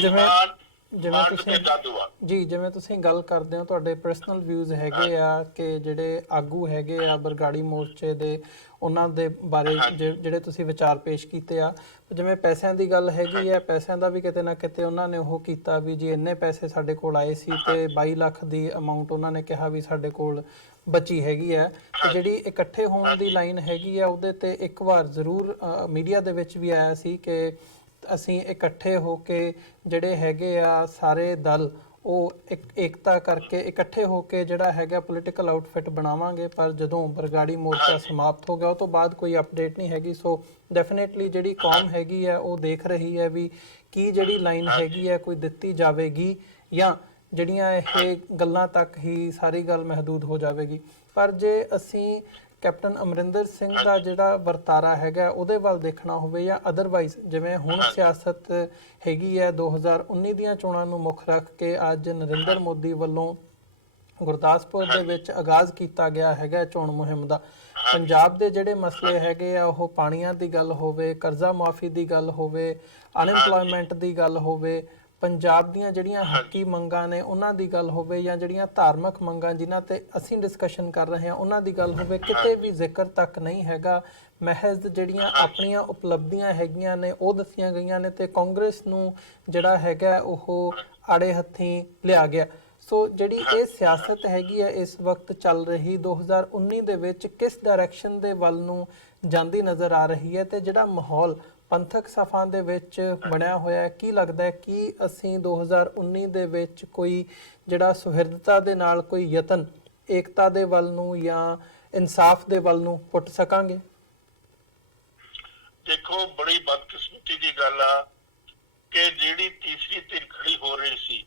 ਜਿਵੇਂ ਤੁਸੀਂ ਗੱਲ ਕਰਦੇ ਹੋ, ਤੁਹਾਡੇ ਪਰਸਨਲ ਵਿਊਜ਼ ਹੈਗੇ ਆ ਕਿ ਜਿਹੜੇ ਆਗੂ ਹੈਗੇ ਆ ਬਰਗਾੜੀ ਮੋਰਚੇ ਦੇ, ਉਹਨਾਂ ਦੇ ਬਾਰੇ ਜਿਹੜੇ ਤੁਸੀਂ ਵਿਚਾਰ ਪੇਸ਼ ਕੀਤੇ ਆ, ਜਿਵੇਂ ਪੈਸਿਆਂ ਦੀ ਗੱਲ ਹੈਗੀ ਹੈ, ਪੈਸਿਆਂ ਦਾ ਵੀ ਕਿਤੇ ਨਾ ਕਿਤੇ ਉਹਨਾਂ ਨੇ ਉਹ ਕੀਤਾ ਵੀ ਜੀ ਇੰਨੇ ਪੈਸੇ ਸਾਡੇ ਕੋਲ ਆਏ ਸੀ ਤੇ 22 ਲੱਖ ਦੀ ਅਮਾਉਂਟ ਉਹਨਾਂ ਨੇ ਕਿਹਾ ਵੀ ਸਾਡੇ ਕੋਲ ਬਚੀ ਹੈਗੀ ਹੈ। ਤੇ ਜਿਹੜੀ ਇਕੱਠੇ ਹੋਣ ਦੀ ਲਾਈਨ ਹੈਗੀ ਆ ਉਹਦੇ ਤੇ ਇੱਕ ਵਾਰ ਜ਼ਰੂਰ ਮੀਡੀਆ ਦੇ ਵਿੱਚ ਵੀ ਆਇਆ ਸੀ ਕਿ ਅਸੀਂ ਇਕੱਠੇ ਹੋ ਕੇ ਜਿਹੜੇ ਹੈਗੇ ਆ ਸਾਰੇ ਦਲ ਉਹ ਏਕਤਾ ਕਰਕੇ ਇਕੱਠੇ ਹੋ ਕੇ ਜਿਹੜਾ ਹੈਗਾ ਪੋਲੀਟੀਕਲ ਆਊਟਫਿਟ ਬਣਾਵਾਂਗੇ। ਪਰ ਜਦੋਂ ਬਰਗਾੜੀ ਮੋਰਚਾ ਸਮਾਪਤ ਹੋ ਗਿਆ ਉਹ ਤੋਂ ਬਾਅਦ ਕੋਈ ਅਪਡੇਟ ਨਹੀਂ ਹੈਗੀ। ਸੋ ਡੈਫੀਨੇਟਲੀ ਜਿਹੜੀ ਕੌਮ ਹੈਗੀ ਹੈ ਉਹ ਦੇਖ ਰਹੀ ਹੈ ਵੀ ਕੀ ਜਿਹੜੀ ਲਾਈਨ ਹੈਗੀ ਹੈ ਕੋਈ ਦਿੱਤੀ ਜਾਵੇਗੀ ਜਾਂ ਜਿਹੜੀਆਂ ਇਹ ਗੱਲਾਂ ਤੱਕ ਹੀ ਸਾਰੀ ਗੱਲ ਮਹਦੂਦ ਹੋ ਜਾਵੇਗੀ। ਪਰ ਜੇ ਅਸੀਂ ਕੈਪਟਨ ਅਮਰਿੰਦਰ ਸਿੰਘ ਦਾ ਜਿਹੜਾ ਵਰਤਾਰਾ ਹੈਗਾ ਉਹਦੇ ਵੱਲ ਦੇਖਣਾ ਹੋਵੇ ਜਾਂ ਅਦਰਵਾਈਜ਼, ਜਿਵੇਂ ਹੁਣ ਸਿਆਸਤ ਹੈਗੀ ਹੈ 2019 ਦੀਆਂ ਚੋਣਾਂ ਨੂੰ ਮੁੱਖ ਰੱਖ ਕੇ ਅੱਜ ਨਰਿੰਦਰ ਮੋਦੀ ਵੱਲੋਂ ਗੁਰਦਾਸਪੁਰ ਦੇ ਵਿੱਚ ਆਗਾਜ਼ ਕੀਤਾ ਗਿਆ ਹੈਗਾ ਚੋਣ ਮੁਹਿੰਮ ਦਾ। ਪੰਜਾਬ ਦੇ ਜਿਹੜੇ ਮਸਲੇ ਹੈਗੇ ਆ ਉਹ ਪਾਣੀਆਂ ਦੀ ਗੱਲ ਹੋਵੇ, ਕਰਜ਼ਾ ਮਾਫੀ ਦੀ ਗੱਲ ਹੋਵੇ, ਅਨਐਮਪਲੋਇਮੈਂਟ ਦੀ ਗੱਲ ਹੋਵੇ, ਪੰਜਾਬ ਦੀਆਂ ਜਿਹੜੀਆਂ ਹੱਕੀ ਮੰਗਾਂ ਨੇ ਉਹਨਾਂ ਦੀ ਗੱਲ ਹੋਵੇ ਜਾਂ ਜਿਹੜੀਆਂ ਧਾਰਮਿਕ ਮੰਗਾਂ ਜਿਨ੍ਹਾਂ ਤੇ ਅਸੀਂ ਡਿਸਕਸ਼ਨ ਕਰ ਰਹੇ ਹਾਂ ਉਹਨਾਂ ਦੀ ਗੱਲ ਹੋਵੇ, ਕਿਤੇ ਵੀ ਜ਼ਿਕਰ ਤੱਕ ਨਹੀਂ ਹੈਗਾ। ਮਹਿਜ਼ ਜਿਹੜੀਆਂ ਆਪਣੀਆਂ ਉਪਲਬਧੀਆਂ ਹੈਗੀਆਂ ਨੇ ਉਹ ਦੱਸੀਆਂ ਗਈਆਂ ਨੇ ਤੇ ਕਾਂਗਰਸ ਨੂੰ ਜਿਹੜਾ ਹੈਗਾ ਉਹ ਆੜੇ ਹੱਥੀਂ ਲਿਆ ਗਿਆ। ਸੋ ਜਿਹੜੀ ਇਹ ਸਿਆਸਤ ਹੈਗੀ ਹੈ ਇਸ ਵਕਤ ਚੱਲ ਰਹੀ 2019 ਦੇ ਵਿੱਚ ਕਿਸ ਡਾਇਰੈਕਸ਼ਨ ਦੇ ਵੱਲ ਨੂੰ ਜਾਂਦੀ ਨਜ਼ਰ ਆ ਰਹੀ ਹੈ ਤੇ ਜਿਹੜਾ ਮਾਹੌਲ ਪੰਥਕ ਸਫਾਂ ਦੇ ਵਿੱਚ ਬਣਿਆ ਹੋਇਆ, ਕੀ ਲੱਗਦਾ ਹੈ ਕਿ ਅਸੀਂ 2019 ਦੇ ਵਿੱਚ ਕੋਈ ਜਿਹੜਾ ਸੁਹਿਰਦਤਾ ਦੇ ਨਾਲ ਕੋਈ ਯਤਨ ਏਕਤਾ ਦੇ ਵੱਲ ਨੂੰ ਜਾਂ ਇਨਸਾਫ ਦੇ ਵੱਲ ਨੂੰ ਪੁੱਟ ਸਕਾਂਗੇ? ਦੇਖੋ, ਬੜੀ ਬਦਕਿਸਮਤੀ ਦੀ ਗੱਲ ਆ ਕਿ ਜਿਹੜੀ ਤੀਸਰੀ ਧਿਰ ਖੜੀ ਹੋ ਰਹੀ ਸੀ,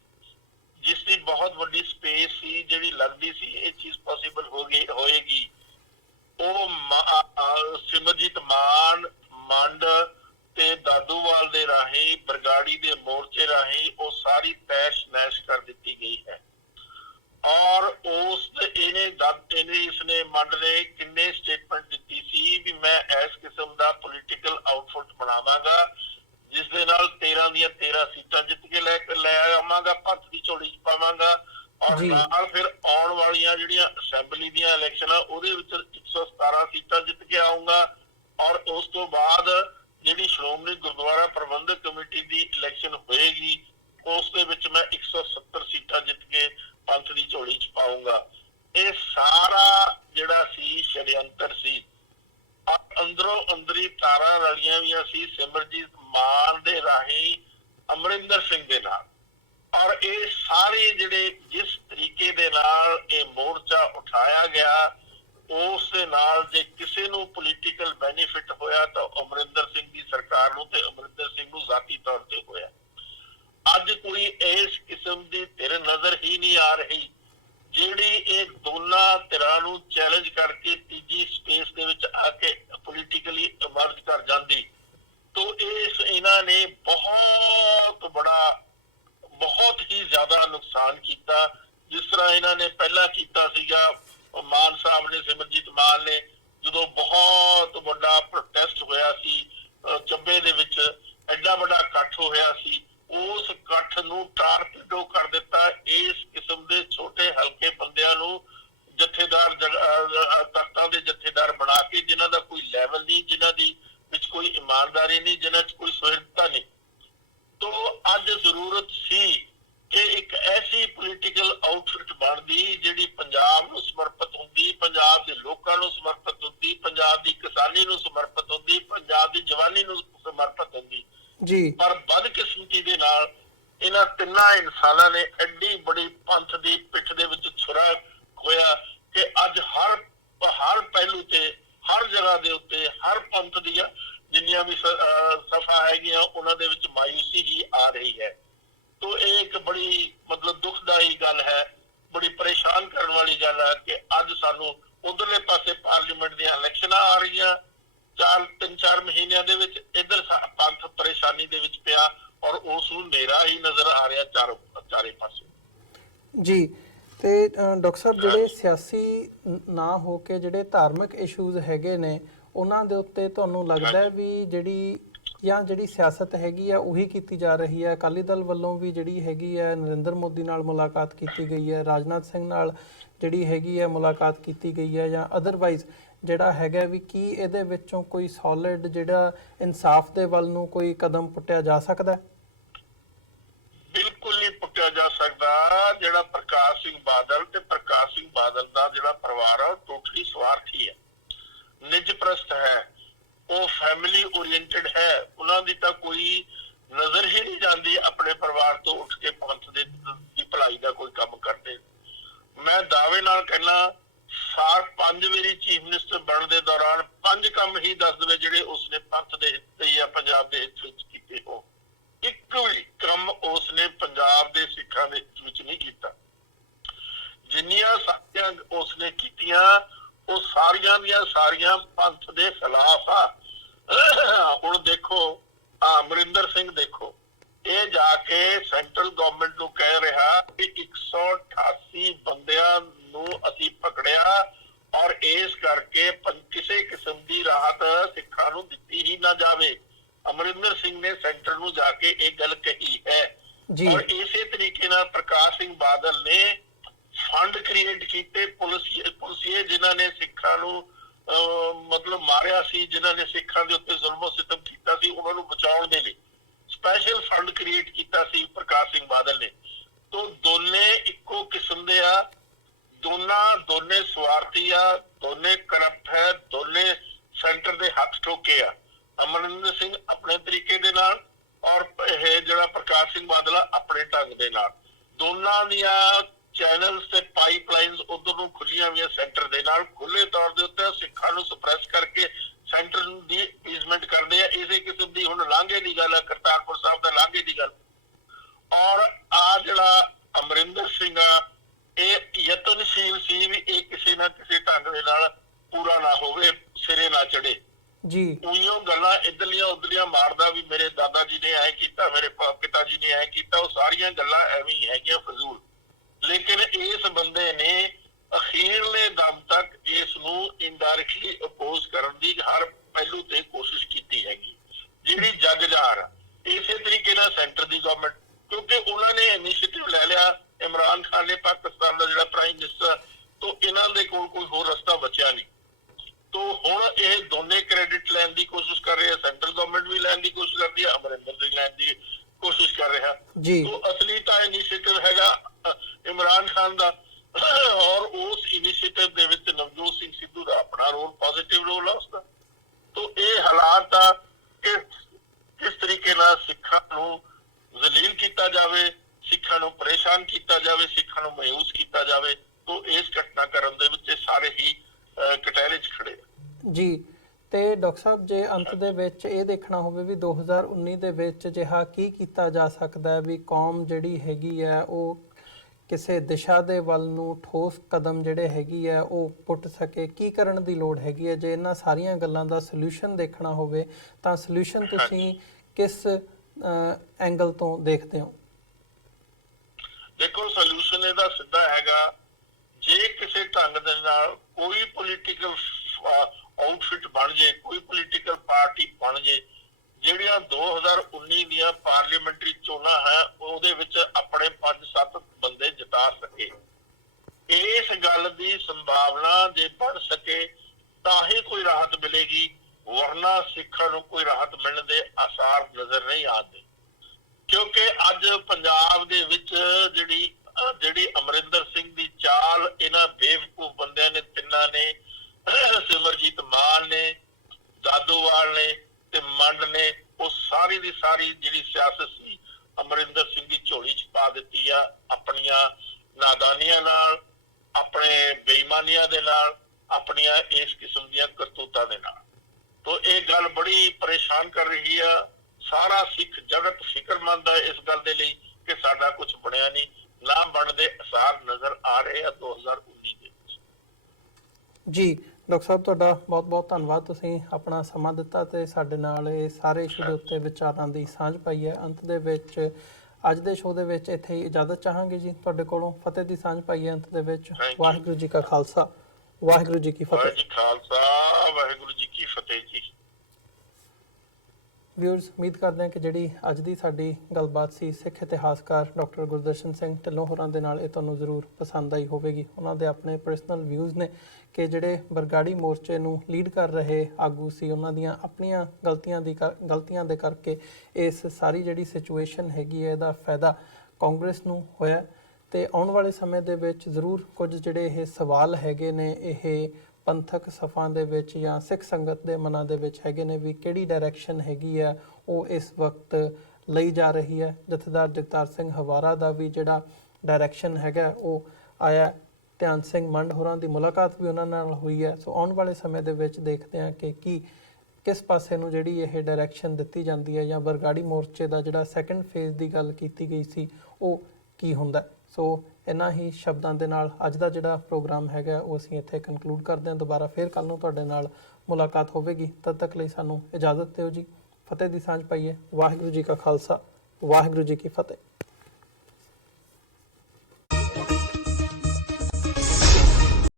ਜਿਸ ਦੀ ਬਹੁਤ ਵੱਡੀ ਸਪੇਸ ਸੀ, ਜਿਹੜੀ ਲੱਗਦੀ ਸੀ ਇਹ ਚੀਜ਼ ਪੋਸੀਬਲ ਹੋਏਗੀ, ਉਹ ਸਿਮਰਜੀਤ ਮਾਨ, ਮੰਡ ਤੇ ਦਾਦੂਵਾਲ ਦੇ ਰਾਹੀਂ ਬਰਗਾੜੀ ਦੇ ਮੋਰਚੇ ਰਾਹੀਂ ਉਹ ਸਾਰੀ ਤੈਸ਼ ਨੈਸ਼ ਕਰ ਦਿੱਤੀ ਗਈ ਹੈ। ਔਰ ਇਸਨੇ ਮੰਡ ਨੇ ਕਿੰਨੇ ਸਟੇਟਮੈਂਟ ਦਿੱਤੀ ਸੀ ਵੀ ਮੈਂ ਇਸ ਕਿਸਮ ਦਾ ਪੋਲੀਟੀਕਲ ਆਊਟਫਿਟ ਬਣਾਵਾਂਗਾ ਜਿਸ ਦੇ ਨਾਲ 13 ਦੀਆਂ 13 ਸੀਟਾਂ ਜਿੱਤ ਕੇ ਲੈ ਆਵਾਂਗਾ, ਪੰਥ ਦੀ ਝੋਲੀ ਚ ਪਾਵਾਂਗਾ ਔਰ ਨਾਲ ਫਿਰ ਆਉਣ ਵਾਲੀਆਂ ਜਿਹੜੀਆਂ ਅਸੈਂਬਲੀ ਦੀਆਂ ਇਲੈਕਸ਼ਨਾਂ ਉਹਦੇ ਵਿੱਚ 117 ਸੀਟਾਂ ਜਿੱਤ ਕੇ ਆਊਂਗਾ ਔਰ ਉਸ ਤੋਂ ਬਾਅਦ ਜਿਹੜੀ ਸ਼੍ਰੋਮਣੀ ਗੁਰਦੁਆਰਾ ਪ੍ਰਬੰਧਕ ਕਮੇਟੀ ਦੀ ਇਲੈਕਸ਼ਨ ਹੋਏਗੀ ਉਸ ਦੇ ਵਿੱਚ ਮੈਂ 170 ਸੀਟਾਂ ਜਿੱਤ ਕੇ ਪੰਥ ਦੀ ਝੋਲੀ ਚ ਪਾਉਂਗਾ। ਇਹ ਸਾਰਾ ਜਿਹੜਾ ਸੀ ਸ਼ੜਯੰਤਰ ਸੀ। ਅੰਦਰੋਂ ਅੰਦਰੀ ਤਾਰਾਂ ਰਲੀਆਂ ਹੋਈਆਂ ਸੀ ਸਿਮਰਜੀਤ ਮਾਨ ਦੇ ਰਾਹੀਂ ਅਮਰਿੰਦਰ ਸਿੰਘ ਦੇ ਨਾਲ। ਔਰ ਇਹ ਸਾਰੇ ਜਿਹੜੇ ਜਿਸ ਤਰੀਕੇ ਦੇ ਨਾਲ ਇਹ ਮੋਰਚਾ ਉਠਾਇਆ ਗਿਆ, ਉਸ ਦੇ ਨਾਲ ਜੇ ਕਿਸੇ ਨੂੰ ਪੋਲੀਟੀਕਲ ਬੈਨੀਫਿਟ ਹੋਇਆ ਤਾਂ ਅਮਰਿੰਦਰ ਸਿੰਘ ਦੀ ਸਰਕਾਰ ਨੂੰ ਤੇ ਅਮਰਿੰਦਰ ਸਿੰਘ ਨੂੰ ਜ਼ਾਤੀ ਤੌਰ ਤੇ ਹੋਇਆ। ਅੱਜ ਕੋਈ ਇਸ ਕਿਸਮ ਦੀ ਧਿਰ ਨਜ਼ਰ ਹੀ ਨਹੀਂ ਆ ਰਹੀ ਜਿਹੜੀ ਇਹ ਦੋਨਾਂ ਧਿਰਾਂ ਨੂੰ ਚੈਲੰਜ ਕਰਕੇ ਤੀਜੀ ਸਪੇਸ ਦੇ ਵਿੱਚ ਆ ਕੇ ਪੋਲੀਟੀਕਲੀ ਇਮਰਜ ਕਰ ਜਾਂਦੀ। ਤੋਂ ਇਹਨਾਂ ਨੇ ਬਹੁਤ ਹੀ ਜ਼ਿਆਦਾ ਨੁਕਸਾਨ ਕੀਤਾ। ਜਿਸ ਤਰ੍ਹਾਂ ਇਹਨਾਂ ਨੇ ਪਹਿਲਾਂ ਕੀਤਾ ਸੀਗਾ, ਮਾਨ ਸਾਹਿਬ ਨੇ, ਸਿਮਰਜੀਤ ਮਾਨ ਨੇ, ਜਦੋਂ ਬਹੁਤ ਵੱਡਾ ਪ੍ਰੋਟੈਸਟ ਹੋਇਆ ਸੀ ਚੱਬੇ ਦੇ ਵਿੱਚ, ਐਡਾ ਵੱਡਾ ਇਕੱਠ ਹੋਇਆ ਸੀ, ਉਸ ਇਕੱਠ ਨੂੰ ਟਾਰਪੀਡੋ ਕਰ ਦਿੱਤਾ। ਇਸ ਕਿਸਮ ਦੇ ਛੋਟੇ ਹਲਕੇ ਬੰਦਿਆਂ ਨੂੰ ਜਥੇਦਾਰ, ਤਖਤਾਂ ਦੇ ਜਥੇਦਾਰ ਬਣਾ ਕੇ, ਜਿਨ੍ਹਾਂ ਦਾ ਕੋਈ ਲੈਵਲ ਨਹੀਂ, ਜਿਨ੍ਹਾਂ ਦੀ ਵਿੱਚ ਕੋਈ ਇਮਾਨਦਾਰੀ ਨਹੀਂ, ਜਿਨ੍ਹਾਂ 'ਚ ਕੋਈ ਸੁਹਿਰਦਤਾ ਨਹੀਂ। ਤੋਂ ਅੱਜ ਜ਼ਰੂਰਤ ਸੀ ਕਿ ਇੱਕ ਐਸੀ ਪੋਲੀਟੀਕਲ ਆਊਟਫਿਟ ਬਣਦੀ ਜਿਹੜੀ ਪੰਜਾਬ ਨੂੰ ਸਮਰਪਿਤ ਹੁੰਦੀ, ਪੰਜਾਬ ਦੇ ਲੋਕਾਂ ਨੂੰ ਸਮਰਪਿਤ ਹੁੰਦੀ, ਪੰਜਾਬ ਦੀ ਕਿਸਾਨੀ ਨੂੰ ਸਮਰਪਿਤ ਹੁੰਦੀ, ਪੰਜਾਬ ਦੀ ਜਵਾਨੀ ਨੂੰ ਸਮਰਪਿਤ ਹੁੰਦੀ ਜੀ। ਪਰ ਬਦਕਿਸਮਤੀ ਦੇ ਨਾਲ ਇਹਨਾਂ ਤਿੰਨਾਂ ਇਨਸਾਨਾਂ ਨੇ ਐਡੀ ਬੜੀ ਪੰਥ ਦੀ ਪਿੱਠ ਦੇ ਵਿੱਚ ਛੁਰਾ ਖੋਇਆ ਕਿ ਅੱਜ ਹਰ ਪਹਿਲੂ ਤੇ, ਹਰ ਜਗ੍ਹਾ ਦੇ ਉੱਤੇ, ਹਰ ਪੰਥ ਦੀਆਂ ਜਿੰਨੀਆਂ ਵੀ ਸਫਾ ਹੈਗੀਆਂ ਉਹਨਾਂ ਦੇ ਵਿੱਚ ਮਾਯੂਸੀ ਹੀ ਆ ਰਹੀ ਹੈ। ਤੋਂ ਇਹ ਇੱਕ ਬੜੀ ਦੁਖਦਾਈ ਗੱਲ ਹੈ, ਬੜੀ ਪਰੇਸ਼ਾਨ ਕਰਨ ਵਾਲੀ ਗੱਲ ਹੈ ਕਿ ਅੱਜ ਸਾਨੂੰ ਉਧਰਲੇ ਪਾਸੇ ਪਾਰਲੀਮੈਂਟ ਦੀਆਂ ਇਲੈਕਸ਼ਨਾਂ ਆ ਰਹੀਆਂ 3-4 ਮਹੀਨਿਆਂ ਦੇ ਵਿੱਚ, ਇੱਧਰ ਪੰਥ ਪਰੇਸ਼ਾਨੀ ਦੇ ਵਿੱਚ ਪਿਆ ਔਰ ਉਸ ਨੂੰ ਹਨੇਰਾ ਹੀ ਨਜ਼ਰ ਆ ਰਿਹਾ ਚਾਰੇ ਪਾਸੇ ਜੀ। ਤੇ ਡਾਕਟਰ ਸਾਹਿਬ, ਜਿਹੜੇ ਸਿਆਸੀ ਨਾ ਹੋ ਕੇ ਜਿਹੜੇ ਧਾਰਮਿਕ ਇਸ਼ੂਜ਼ ਹੈਗੇ ਨੇ, ਉਹਨਾਂ ਦੇ ਉੱਤੇ ਤੁਹਾਨੂੰ ਲੱਗਦਾ ਵੀ ਜਿਹੜੀ ਸਿਆਸਤ ਹੈਗੀ ਆ ਉਹੀ ਕੀਤੀ ਜਾ ਰਹੀ ਹੈ? ਅਕਾਲੀ ਦਲ ਵੱਲੋਂ ਵੀ ਜਿਹੜੀ ਹੈਗੀ ਹੈ ਨਰਿੰਦਰ ਮੋਦੀ ਨਾਲ ਮੁਲਾਕਾਤ ਕੀਤੀ ਗਈ ਹੈ, ਰਾਜਨਾਥ ਸਿੰਘ ਨਾਲ ਜਿਹੜੀ ਹੈਗੀ ਹੈ ਮੁਲਾਕਾਤ ਕੀਤੀ ਗਈ ਹੈ, ਜਾਂ ਅਦਰਵਾਈਜ਼ ਜਿਹੜਾ ਹੈਗਾ ਵੀ ਕੀ ਇਹਦੇ ਵਿੱਚੋਂ ਕੋਈ ਸੋਲਿਡ ਜਿਹੜਾ ਇਨਸਾਫ ਦੇ ਵੱਲ ਨੂੰ ਕੋਈ ਕਦਮ ਪੁੱਟਿਆ ਜਾ ਸਕਦਾ? ਬਿਲਕੁਲ ਨਹੀਂ ਪੁੱਟਿਆ ਜਾ ਸਕਦਾ। ਜਿਹੜਾ ਪ੍ਰਕਾਸ਼ ਸਿੰਘ ਬਾਦਲ ਤੇ ਪ੍ਰਕਾਸ਼ ਸਿੰਘ ਬਾਦਲ ਦਾ ਜਿਹੜਾ ਪਰਿਵਾਰ ਹੈ ਟੋਟਲੀ ਸਵਾਰਥੀ ਹੈ, ਨਿਜਪ੍ਰਸਤ ਹੈ, ਉਹ ਫੈਮਿਲੀ ਓਰੀਐਂਟਡ ਹੈ। ਉਹਨਾਂ ਦੀ ਤਾਂ ਕੋਈ ਨਜ਼ਰ ਹੀ ਨਹੀਂ ਜਾਂਦੀ ਆਪਣੇ ਪਰਿਵਾਰ ਤੋਂ ਉੱਠ ਕੇ ਪੰਥ ਦੀ ਭਲਾਈ ਦਾ ਕੋਈ ਕੰਮ ਕਰਦੇ। ਮੈਂ ਦਾਅਵੇ ਨਾਲ ਕਹਿਣਾ, 5 ਵਾਰੀ ਚੀਫ ਮਿਨਿਸਟਰ ਬਣਨ ਦੇ ਦੌਰਾਨ 5 ਕੰਮ ਹੀ ਦੱਸ ਦੇਵੇ ਜਿਹੜੇ ਉਸਨੇ ਪੰਥ ਦੇ ਹਿੱਤ ਜਾਂ ਪੰਜਾਬ ਦੇ ਹਿੱਤ ਵਿੱਚ ਕੀਤੇ ਹੋ। ਇੱਕ ਵੀ ਕੰਮ ਉਸਨੇ ਪੰਜਾਬ ਦੇ ਸਿੱਖਾਂ ਦੇ ਹਿੱਤ ਵਿੱਚ ਨਹੀਂ ਕੀਤਾ। ਜਿੰਨੀਆਂ ਸਾਰੀਆਂ ਉਸਨੇ ਕੀਤੀਆਂ ਉਹ ਸਾਰੀਆਂ ਦੀਆਂ ਸਾਰੀਆਂ ਪੰਥ ਦੇ ਖਿਲਾਫ ਆ। ਹੁਣ ਦੇਖੋ, ਅਮਰਿੰਦਰ ਸਿੰਘ ਦੇਖੋ, ਇਹ ਜਾ ਕੇ ਸੈਂਟਰਲ ਗਵਰਨਮੈਂਟ ਨੂੰ ਕਹਿ ਰਿਹਾ ਕਿ 188 ਬੰਦਿਆਂ ਨੂੰ ਅਸੀਂ ਪਕੜਿਆ ਔਰ ਇਸ ਕਰਕੇ ਕਿਸੇ ਕਿਸਮ ਦੀ ਰਾਹਤ ਸਿੱਖਾਂ ਨੂੰ ਦਿੱਤੀ ਹੀ ਨਾ ਜਾਵੇ। ਅਮਰਿੰਦਰ ਸਿੰਘ ਨੇ ਸੈਂਟਰ ਨੂੰ ਜਾ ਕੇ ਇਹ ਗੱਲ ਕਹੀ ਹੈ। ਔਰ ਇਸੇ ਤਰੀਕੇ ਨਾਲ ਪ੍ਰਕਾਸ਼ ਸਿੰਘ ਬਾਦਲ ਨੇ ਫੰਡ ਕ੍ਰੀਏਟ ਕੀਤੇ, ਪੁਲਿਸੀਏ ਜਿਨ੍ਹਾਂ ਨੇ ਸਿੱਖਾਂ ਨੂੰ ਮਾਰਿਆ ਸੀ, ਜਿਨ੍ਹਾਂ ਨੇ ਸਿੱਖਾਂ ਦੇ ਉੱਤੇ ਜ਼ੁਲਮੋ ਸਿਤਮ ਕੀਤਾ ਸੀ, ਉਹਨਾਂ ਨੂੰ ਬਚਾਉਣ ਦੇ ਲਈ ਸਪੈਸ਼ਲ ਫੰਡ ਕ੍ਰੀਏਟ ਕੀਤਾ ਸੀ ਪ੍ਰਕਾਸ਼ ਸਿੰਘ ਬਾਦਲ ਨੇ। ਤੋਂ ਦੋਨੇ ਇੱਕੋ ਕਿਸਮ ਦੇ ਆ, ਦੋਨੇ ਸਵਾਰਥੀ ਆ, ਦੋਨੇ ਕਰਪਟ ਹੈ, ਦੋਨੇ ਸੈਂਟਰ ਦੇ ਹੱਥ ਠੋਕੇ ਆ। ਅਮਰਿੰਦਰ ਸਿੰਘ ਆਪਣੇ ਤਰੀਕੇ ਦੇ ਨਾਲ ਔਰ ਇਹ ਜਿਹੜਾ ਪ੍ਰਕਾਸ਼ ਸਿੰਘ ਬਾਦਲ ਆ ਆਪਣੇ ਢੰਗ ਦੇ ਨਾਲ। ਦੋਨਾਂ ਦੀਆਂ ਚੈਨਲਸ ਤੇ ਪਾਈਪਲਾਈਨਸ ਉਧਰ ਨੂੰ ਖੁੱਲੀਆਂ ਹੋਈਆਂ ਸੈਂਟਰ ਦੇ ਨਾਲ, ਖੁੱਲੇ ਤੌਰ ਦੇ ਉੱਤੇ ਸਿੱਖਾਂ ਨੂੰ ਸਪਰੈਸ ਕਰਕੇ ਸੈਂਟਰ ਦੀ ਅਪੀਜ਼ਮੈਂਟ ਕਰਦੇ ਆ। ਇਸੇ ਕਿਸਮ ਦੀ ਹੁਣ ਲਾਂਘੇ ਦੀ ਗੱਲ ਹੈ, ਕਰਤਾਰਪੁਰ ਸਾਹਿਬ ਦਾ ਲਾਂਘੇ ਦੀ ਗੱਲ। ਔਰ ਆ ਜਿਹੜਾ ਅਮਰਿੰਦਰ ਸਿੰਘ ਆ, ਇਹ ਯਤਨਸ਼ੀਲ ਸੀ ਵੀ ਇਹ ਕਿਸੇ ਨਾ ਕਿਸੇ ਢੰਗ ਦੇ ਨਾਲ ਪੂਰਾ ਨਾ ਹੋਵੇ, ਸਿਰੇ ਨਾ ਚੜੇ ਜੀ। ਉਹੀਓ ਗੱਲਾਂ ਇਧਰਲੀਆਂ ਉਧਰਲੀਆਂ ਮਾਰਦਾ ਵੀ ਮੇਰੇ ਦਾਦਾ ਜੀ ਨੇ ਐ ਕੀਤਾ, ਮੇਰੇ ਪਿਤਾ ਜੀ ਨੇ ਐ ਕੀਤਾ, ਉਹ ਸਾਰੀਆਂ ਗੱਲਾਂ ਐਵੇਂ ਹੀ ਹੈਗੀਆਂ ਫਜ਼ੂਲ। ਲੇਕਿਨ ਇਸ ਬੰਦੇ ਨੇ ਅਖੀਰਲੇ ਦਮ ਤੱਕ ਇਸ ਨੂੰ ਇਨਡਾਇਰੈਕਟਲੀ ਅਪੋਜ਼ ਕਰਨ ਦੀ ਹਰ ਪਹਿਲੂ ਤੇ ਕੋਸ਼ਿਸ਼ ਕੀਤੀ ਹੈਗੀ, ਜਿਹੜੀ ਜੱਗ-ਜਾਰ। ਇਸੇ ਤਰੀਕੇ ਨਾਲ ਸੈਂਟਰ ਦੀ ਗਵਰਨਮੈਂਟ, ਕਿਉਂਕਿ ਉਹਨਾਂ ਨੇ ਇਨੀਸ਼ੀਏਟਿਵ ਲੈ ਲਿਆ, ਇਮਰਾਨ ਖਾਨ ਨੇ, ਪਾਕਿਸਤਾਨ ਦਾ ਜਿਹੜਾ ਪ੍ਰਾਈਮ ਮਿਨਿਸਟਰ, ਤੋਂ ਇਹਨਾਂ ਦੇ ਕੋਲ ਕੋਈ ਹੋਰ ਰਸਤਾ ਬਚਿਆ ਨਹੀਂ। ਤੋਂ ਹੁਣ ਇਹ ਦੋਨੇ ਕ੍ਰੈਡਿਟ ਲੈਣ ਦੀ ਕੋਸ਼ਿਸ਼ ਕਰ ਰਹੇ ਆ, ਸੈਂਟਰਲ ਗਵਰਨਮੈਂਟ ਵੀ ਲੈਣ ਦੀ ਕੋਸ਼ਿਸ਼ ਕਰਦੀ ਹੈ, ਅਮਰਿੰਦਰ ਸਿੰਘ ਲੈਣ ਦੀ ਕੋਸ਼ਿਸ਼ ਕਰ ਰਿਹਾ। ਤੋਂ ਸਿਧਾਂਤ ਆ ਕਿ ਕਿਸ ਤਰੀਕੇ ਨਾਲ ਸਿੱਖਾਂ ਨੂੰ ਜ਼ਲੀਲ ਕੀਤਾ ਜਾਵੇ, ਸਿੱਖਾਂ ਨੂੰ ਪਰੇਸ਼ਾਨ ਕੀਤਾ ਜਾਵੇ, ਸਿੱਖਾਂ ਨੂੰ ਮਾਯੂਸ ਕੀਤਾ ਜਾਵੇ। ਤੋਂ ਇਸ ਘਟਨਾਕ੍ਰਮ ਦੇ ਵਿੱਚ ਸਾਰੇ ਹੀ ਕਟਹਿਰੇ 'ਚ ਖੜੇ ਜੀ। ਤੇ ਡਾਕਟਰ ਸਾਹਿਬ, ਜੇ ਅੰਤ ਦੇ ਵਿੱਚ ਇਹ ਦੇਖਣਾ ਹੋਵੇ ਵੀ 2019 ਦੇ ਵਿੱਚ ਅਜਿਹਾ ਕੀ ਕੀਤਾ ਜਾ ਸਕਦਾ ਹੈ ਵੀ ਕੌਮ ਜਿਹੜੀ ਹੈਗੀ ਹੈ ਉਹ ਕਿਸੇ ਦਿਸ਼ਾ ਦੇ ਵੱਲ ਨੂੰ ਠੋਸ ਕਦਮ ਜਿਹੜੇ ਹੈਗੀ ਹੈ ਉਹ ਪੁੱਟ ਸਕੇ, ਕੀ ਕਰਨ ਦੀ ਲੋੜ ਹੈਗੀ ਹੈ? ਜੇ ਇਹਨਾਂ ਸਾਰੀਆਂ ਗੱਲਾਂ ਦਾ ਸੋਲੂਸ਼ਨ ਦੇਖਣਾ ਹੋਵੇ ਤਾਂ ਸੋਲੂਸ਼ਨ ਤੁਸੀਂ ਕਿਸ ਐਂਗਲ ਤੋਂ ਦੇਖਦੇ ਹੋ? ਦੇਖੋ, ਸੋਲੂਸ਼ਨ ਇਹਦਾ ਸਿੱਧਾ ਹੈਗਾ, ਜੇ ਕਿਸੇ ਢੰਗ ਦੇ ਨਾਲ ਕੋਈ ਪੋਲੀਟੀਕਲ ਆਊਟਫਿਟ ਬਣ ਜੇ, ਕੋਈ ਪੋਲੀਟੀਕਲ ਪਾਰਟੀ ਬਣ ਜੇ ਜਿਹੜੀਆਂ 2019 ਦੀਆਂ ਪਾਰਲੀਮੈਂਟਰੀ ਚੋਣਾਂ ਹੈ ਉਹਦੇ ਵਿੱਚ ਆਪਣੇ 5-7 ਬੰਦੇ ਜਿਤਾ ਸਕੇ। ਇਸ ਗੱਲ ਦੀ ਸੰਭਾਵਨਾ ਜੇ ਬਣ ਸਕੇ ਤਾਂ ਹੀ ਕੋਈ ਰਾਹਤ ਮਿਲੇਗੀ, ਵਰਨਾ ਸਿੱਖਾਂ ਨੂੰ ਕੋਈ ਰਾਹਤ ਮਿਲਣ ਦੇ ਆਸਾਰ ਨਜ਼ਰ ਨਹੀਂ ਆਉਂਦੇ। ਕਿਉਂਕਿ ਅੱਜ ਪੰਜਾਬ ਦੇ ਵਿੱਚ ਜਿਹੜੀ ਅਮਰਿੰਦਰ ਸਿੰਘ ਦੀ ਚਾਲ ਇਹਨਾਂ ਬੇਵਕੂਫ ਬੰਦਿਆਂ ਨੇ, ਤਿੰਨਾਂ ਨੇ, ਸਿਮਰਜੀਤ ਮਾਨ ਨੇ, ਦਾਦੋਵਾਲ ਨੇ ਤੇ ਮੰਡ ਨੇ, ਉਹ ਸਾਰੀ ਦੀ ਸਾਰੀ ਜਿਹੜੀ ਸਿਆਸਤ ਸੀ ਅਮਰਿੰਦਰ ਸਿੰਘ ਦੀ ਝੋਲੀ 'ਚ ਪਾ ਦਿੱਤੀ ਆ, ਆਪਣੀਆਂ ਨਾਦਾਨੀਆਂ ਨਾਲ, ਆਪਣੇ ਬੇਈਮਾਨੀਆਂ ਦੇ ਨਾਲ, ਆਪਣੀਆਂ ਇਸ ਕਿਸਮ ਦੀਆਂ ਕਰਤੂਤਾਂ ਦੇ ਨਾਲ। ਤੋਂ ਇਹ ਗੱਲ ਬੜੀ ਪਰੇਸ਼ਾਨ ਕਰ ਰਹੀ ਆ। ਸਾਰਾ ਸਿੱਖ ਜਗਤ ਫਿਕਰਮੰਦ ਹੈ ਇਸ ਗੱਲ ਦੇ ਲਈ ਕਿ ਸਾਡਾ ਕੁਝ ਬਣਿਆ ਨਹੀਂ, ਨਾ ਬਣਨ ਦੇ ਅਸਾਰ ਨਜ਼ਰ ਆ ਰਹੇ ਆ 2019 ਦੇ ਵਿੱਚ। ਜੀ ਡਾਕਟਰ ਸਾਹਿਬ, ਤੁਹਾਡਾ ਬਹੁਤ ਬਹੁਤ ਧੰਨਵਾਦ, ਤੁਸੀਂ ਆਪਣਾ ਸਮਾਂ ਦਿੱਤਾ ਤੇ ਸਾਡੇ ਨਾਲ ਇਹ ਸਾਰੇ ਇਸ਼ੂ ਦੇ ਉੱਤੇ ਵਿਚਾਰਾਂ ਦੀ ਸਾਂਝ ਪਾਈ ਹੈ। ਅੰਤ ਦੇ ਵਿੱਚ ਅੱਜ ਦੇ ਸ਼ੋਅ ਦੇ ਵਿੱਚ ਇੱਥੇ ਹੀ ਇਜਾਜ਼ਤ ਚਾਹਾਂਗੇ ਜੀ, ਤੁਹਾਡੇ ਕੋਲੋਂ ਫਤਿਹ ਦੀ ਸਾਂਝ ਪਾਈ ਹੈ ਅੰਤ ਦੇ ਵਿੱਚ। ਵਾਹਿਗੁਰੂ ਜੀ ਕਾ ਖਾਲਸਾ, ਵਾਹਿਗੁਰੂ ਜੀ ਕੀ ਫਤਿਹ। ਵਾਹਿਗੁਰੂ ਜੀ ਖਾਲਸਾ, ਵਾਹਿਗੁਰੂ ਜੀ ਕੀ ਫਤਿਹ ਜੀ। ਵਿਊਅਰਸ, ਉਮੀਦ ਕਰਦੇ ਹਾਂ ਕਿ ਜਿਹੜੀ ਅੱਜ ਦੀ ਸਾਡੀ ਗੱਲਬਾਤ ਸੀ ਸਿੱਖ ਇਤਿਹਾਸਕਾਰ ਡਾਕਟਰ ਗੁਰਦਰਸ਼ਨ ਸਿੰਘ ਢਿੱਲੋਂ ਹੋਰਾਂ ਦੇ ਨਾਲ, ਇਹ ਤੁਹਾਨੂੰ ਜ਼ਰੂਰ ਪਸੰਦ ਆਈ ਹੋਵੇਗੀ। ਉਹਨਾਂ ਦੇ ਆਪਣੇ ਪਰਸਨਲ ਵਿਊਜ਼ ਨੇ ਕਿ ਜਿਹੜੇ ਬਰਗਾੜੀ ਮੋਰਚੇ ਨੂੰ ਲੀਡ ਕਰ ਰਹੇ ਆਗੂ ਸੀ, ਉਹਨਾਂ ਦੀਆਂ ਆਪਣੀਆਂ ਗਲਤੀਆਂ ਦੇ ਕਰਕੇ ਇਸ ਸਾਰੀ ਜਿਹੜੀ ਸਿਚੁਏਸ਼ਨ ਹੈਗੀ ਹੈ ਇਹਦਾ ਫਾਇਦਾ ਕਾਂਗਰਸ ਨੂੰ ਹੋਇਆ। ਤੇ ਆਉਣ ਵਾਲੇ ਸਮੇਂ ਦੇ ਵਿੱਚ ਜ਼ਰੂਰ ਕੁਝ ਜਿਹੜੇ ਇਹ ਸਵਾਲ ਹੈਗੇ ਨੇ, ਇਹ ਪੰਥਕ ਸਫਾਂ ਦੇ ਵਿੱਚ ਜਾਂ ਸਿੱਖ ਸੰਗਤ ਦੇ ਮਨਾਂ ਦੇ ਵਿੱਚ ਹੈਗੇ ਨੇ ਵੀ ਕਿਹੜੀ ਡਾਇਰੈਕਸ਼ਨ ਹੈਗੀ ਹੈ ਉਹ ਇਸ ਵਕਤ ਲਈ ਜਾ ਰਹੀ ਹੈ। ਜਥੇਦਾਰ ਜਗਤਾਰ ਸਿੰਘ ਹਵਾਰਾ ਦਾ ਵੀ ਜਿਹੜਾ ਡਾਇਰੈਕਸ਼ਨ ਹੈਗਾ ਉਹ ਆਇਆ। ਧਿਆਨ ਸਿੰਘ ਮੰਡ ਹੋਰਾਂ ਦੀ ਮੁਲਾਕਾਤ ਵੀ ਉਹਨਾਂ ਨਾਲ ਹੋਈ ਹੈ। ਸੋ ਆਉਣ ਵਾਲੇ ਸਮੇਂ ਦੇ ਵਿੱਚ ਦੇਖਦੇ ਹਾਂ ਕਿ ਕਿਸ ਪਾਸੇ ਨੂੰ ਜਿਹੜੀ ਇਹ ਡਾਇਰੈਕਸ਼ਨ ਦਿੱਤੀ ਜਾਂਦੀ ਹੈ, ਜਾਂ ਬਰਗਾੜੀ ਮੋਰਚੇ ਦਾ ਜਿਹੜਾ ਸੈਕੰਡ ਫੇਜ਼ ਦੀ ਗੱਲ ਕੀਤੀ ਗਈ ਸੀ ਉਹ ਕੀ ਹੁੰਦਾ। ਸੋ ਇਹਨਾਂ ਹੀ ਸ਼ਬਦਾਂ ਦੇ ਨਾਲ ਅੱਜ ਦਾ ਜਿਹੜਾ ਪ੍ਰੋਗਰਾਮ ਹੈਗਾ ਉਹ ਅਸੀਂ ਇੱਥੇ ਕਨਕਲੂਡ ਕਰਦੇ ਹਾਂ। ਦੁਬਾਰਾ ਫਿਰ ਕੱਲ੍ਹ ਨੂੰ ਤੁਹਾਡੇ ਨਾਲ ਮੁਲਾਕਾਤ ਹੋਵੇਗੀ। ਤਦ ਤੱਕ ਲਈ ਸਾਨੂੰ ਇਜਾਜ਼ਤ ਦਿਓ ਜੀ। ਫਤਿਹ ਦੀ ਸਾਂਝ ਪਾਈਏ। ਵਾਹਿਗੁਰੂ ਜੀ ਕਾ ਖਾਲਸਾ, ਵਾਹਿਗੁਰੂ ਜੀ ਕੀ ਫਤਿਹ।